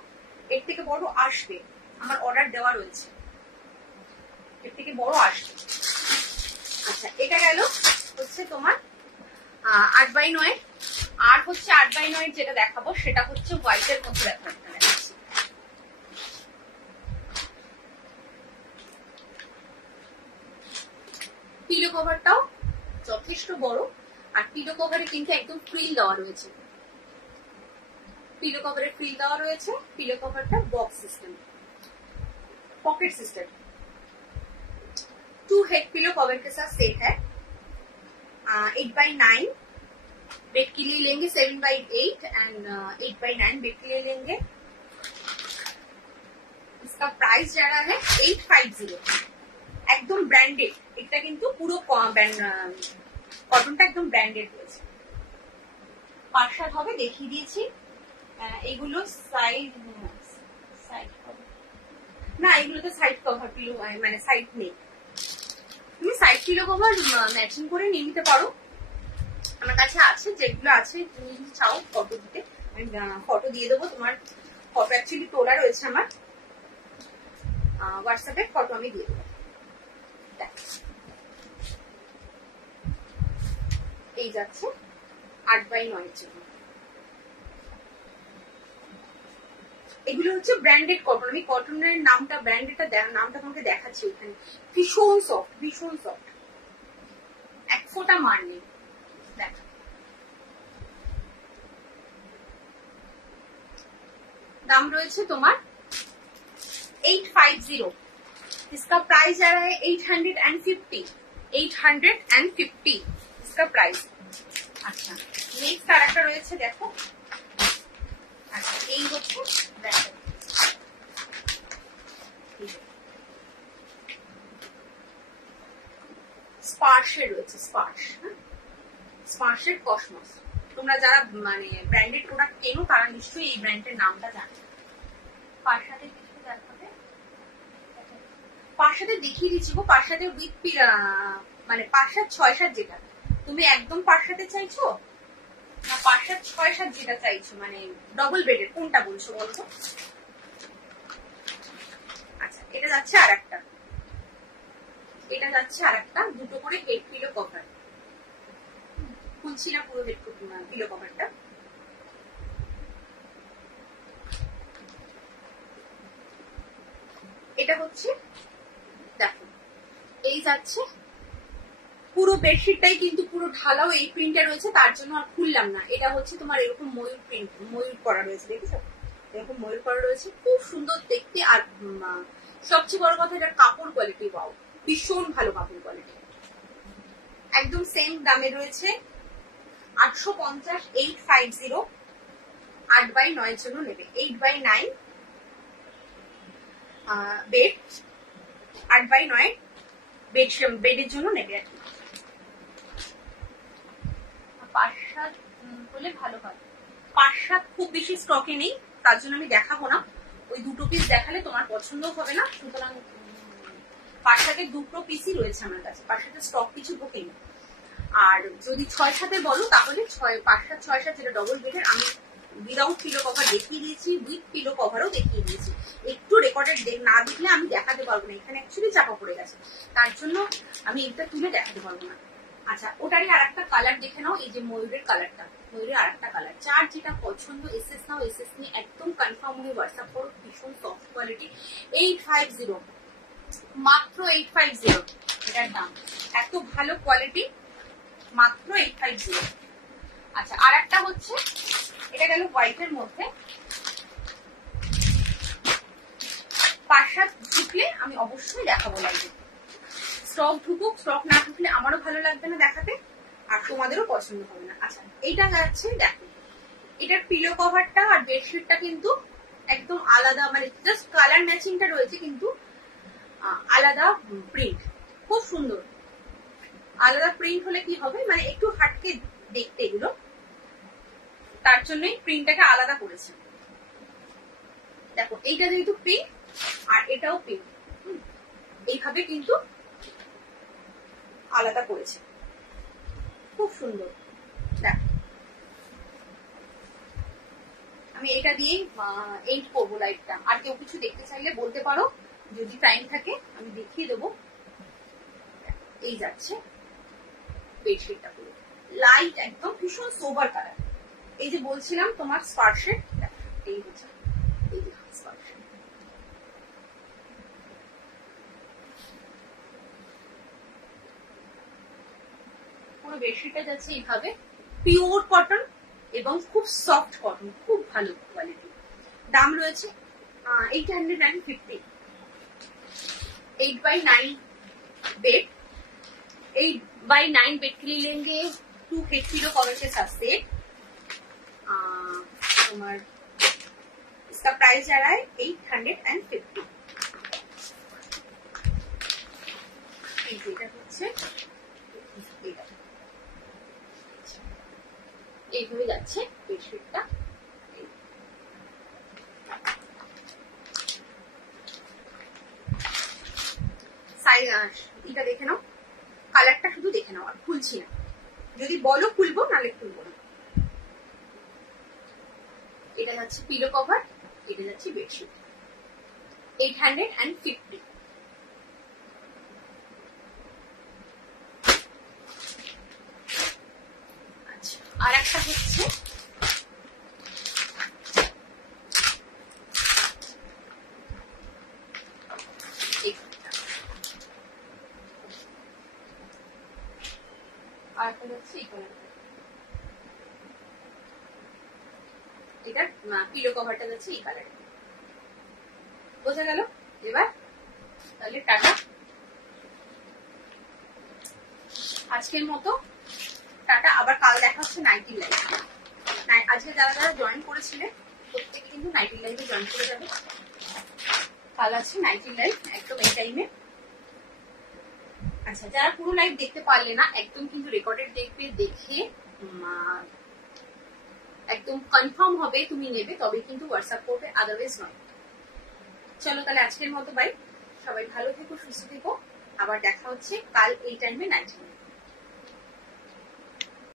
এর থেকে বড় আসবে, আমার অর্ডার দেওয়া রয়েছে, এর থেকে বড় আসবে। আচ্ছা, এটা গেল হচ্ছে তোমার 8x9, আর হচ্ছে 8x9 যেটা দেখাবো সেটা হচ্ছে হোয়াইটের মধ্যে দেখাচ্ছি। পিলো কভারটাও যথেষ্ট বড়, আর পিলো কভারে কিন্তু একদম ফ্রিল দেওয়া রয়েছে, पिलो कवर फ्रिल देওয়া রয়েছে। पिलो कवरটা box system, pocket system. 2 head pillow cover के साथ सेट है। 8x9 बेड के लिए लेंगे, 7x8 एंड 8x9 बेड के लिए लेंगे। इसका प्राइस जा रहा है 850। एकदम ब्रांडेड, এটা কিন্তু পুরো কটনটা একদম ব্র্যান্ডেড রয়েছে। পাঁচশাল হবে দেখিয়ে দিয়েছি। এগুলো সাইড কভার না, এগুলোতে সাইড কভার পিলো মানে সাইড নেই, তুমি সাইড পিলো কভার ম্যাচিং করে নিয়ে নিতে পারো, আমার কাছে আছে, যেগুলো আছে তুমি যদি চাও ফটো দিতে আমি ফটো দিয়ে দেবো। তোমার ফটো অ্যাকচুয়ালি তোলা রয়েছে আমার হোয়াটসঅ্যাপে, ফটো আমি দিয়ে দেবো। এই যাচ্ছে 8x9 এর জন্য। এগুলো হচ্ছে ব্র্যান্ডেড কটন, আমি কটনের নামটা নামটা তোমাকে দেখাচ্ছি এখানে। ভীষণ সফট, ভীষণ সফট, এক ফোঁটা মার নেই। দেখ दाम रही तुम्हार 850। इसका प्राइस आ रहा है 850 इसका प्राइस। अच्छा नेक्स्ट आरेकटा रयेछे देखो। अच्छा এই হচ্ছে দেখো স্পার্শের রয়েছে স্পার্শের কসমস। তোমরা যারা মানে ব্র্যান্ডেড প্রোডাক্ট কেনো তারা নিশ্চয়ই এই ব্র্যান্ডের নামটা জানো। পাঁচ সাথে কিছু দেখাবে, পাঁচ সাথে দেখিয়ে দিচ্ছি গো। পাঁচ সাথে উইথ মানে 5-7-6-7 যেটা তুমি একদম পাঁচ সাথে চাইছো না 5-7-6-7 যেটা চাইছো মানে ডবল বেডের কোনটা বলছো বলতো? আচ্ছা এটা যাচ্ছে আরেকটা, এটা যাচ্ছে আরেকটা, দুটো করে হেড পিলো কভার। খুলছি না পুরো হেড পিলো কভারটা। এটা হচ্ছে দেখো এই যাচ্ছে পুরো বেডশিটটাই কিন্তু পুরো ঢালাও এই প্রিন্টে রয়েছে, তার জন্য আর খুললাম না। এটা হচ্ছে তোমার এরকম ময়ূর প্রিন্ট, ময়ূর করা রয়েছে, দেখেছো এরকম ময়ূর করা রয়েছে, খুব সুন্দর দেখতে। আর সবচেয়ে বড় কথা এটার কাপড় কোয়ালিটি পাও, ভীষণ ভালো কাপড় কোয়ালিটি। একদম সেম দামে রয়েছে 850 850 8x9 জন্য নেবে। 8x9 বেড 8x9 বেডের জন্য নেবে আর কি। 5-7 হলে ভালো হয়। 5-7 খুব বেশি স্টকে নেই, তার জন্য আমি দেখাবো না। ওই দুটো পিস দেখালে তোমার পছন্দ হবে না, সুতরাং 5-7 দুটো পিসই রয়েছে আমার কাছে। 5-7 স্টক কিছু ঢোকেনি। আর যদি 6-7 বলো তাহলে 5-7-6-7 যেটা ডবল বেডের আমি উইদাউট পিলো কভার দেখিয়ে দিয়েছি, উইথ পিলো কভারও দেখিয়ে দিয়েছি। একটু রেকর্ডেড না দেখলে আমি দেখাতে পারবো না, এখানে অ্যাকচুয়ালি চাপা পড়ে গেছে, তার জন্য আমি এটা তুলে দেখাতে পারবো না। আচ্ছা ওটারই আর একটা কালার দেখে নাও, এই যে ময়ূরের কালারটা, ময়ূরের আর একটা কালার। যার যেটা পছন্দ এসএস নাও, এসএস নিয়ে একদম কনফার্ম হয়ে হোয়াটসঅ্যাপ করো। ভীষণ সফট কোয়ালিটি। 850 মাত্র 850 এটার দাম। এত ভালো কোয়ালিটি মাত্র 850। আচ্ছা আর একটা হচ্ছে এটা গেল হোয়াইটের মধ্যে। 5-7 ঢুকলে আমি অবশ্যই দেখাবো লাগবে। স্টক ঢুকুক, স্টক না ঢুকলে আমারও ভালো লাগবে না দেখাতে, আর তোমাদেরও পছন্দ হবে না। আচ্ছা এইটা যাচ্ছে দেখো, এটার পিলো কভারটা আর বেডশিটটা কিন্তু একদম আলাদা, মানে জাস্ট কালার ম্যাচিংটা রয়েছে কিন্তু আলাদা প্রিন্ট, খুব সুন্দর। আলাদা প্রিন্ট হলে কি হবে, মানে একটু হাটকে দেখতে এগুলো, তার জন্যই প্রিন্টটাকে আলাদা করেছে। দেখো এইটা যেহেতু প্রিন্ট আর এটাও প্রিন্ট, এইভাবে কিন্তু আলাদা করেছে, খুব সুন্দর। দেখো আমি এটা দিয়েই এন্ড করবো লাইভটা। আর কেউ কিছু দেখতে চাইলে বলতে পারো, যদি টাইম থাকে আমি দেখিয়ে দেবো। এই যাচ্ছে বেডশিটটা পুরো লাইট, একদম ভীষণ সোবার কালার। এই যে বলছিলাম তোমার স্পার্শের, এই হচ্ছে এই যে স্পার্শের। পুরো বেডশিটটা যাচ্ছে এইভাবে, পিওর কটন এবং খুব সফট কটন, খুব ভালো কোয়ালিটি। দাম রয়েছে 850। 8x9 बेड, 8x9 बेड के लिए लेंगे 2 हेड पिलो कवर के साथ सेट। तुम्हार इसका प्राइस आ रहा है 850। এটা হচ্ছে এইভাবে যাচ্ছে বেডশিটটা। এটা দেখে নাও, কালারটা শুধু দেখে নাও, আর খুলছি না। যদি বলো খুলবো, নাহলে খুলবো না। এটা যাচ্ছে পিলো কভার, এটা যাচ্ছে বেডশিট। 850। আচ্ছা আর একটা হচ্ছে এটা পিলো কভারটা যাচ্ছে এই কালারে। বোঝা গেল? এবার তাহলে টাটা, আজকের মতো টাটা। আবার কাল দেখা হচ্ছে নাইটি লাইভ। আজকে যারা যারা জয়েন করেছিলেন প্রত্যেকে কিন্তু নাইটি লাইভে জয়েন করে যাবে। কাল আছে নাইটি লাইভ একদম এই টাইমে। আচ্ছা, যারা পুরো লাইভ দেখতে পারলে না একদম কিন্তু রেকর্ডেড দেখবে, দেখে একদম কনফার্ম হবে তুমি নেবে, তবে কিন্তু হোয়াটসঅ্যাপ করবে, আদারওয়াইজ নয়। চলো তাহলে আজকের মতো বাই, সবাই ভালো থেকো, সুস্থ থেকো, আবার দেখা হচ্ছে কাল এই টাইমে নাইটি।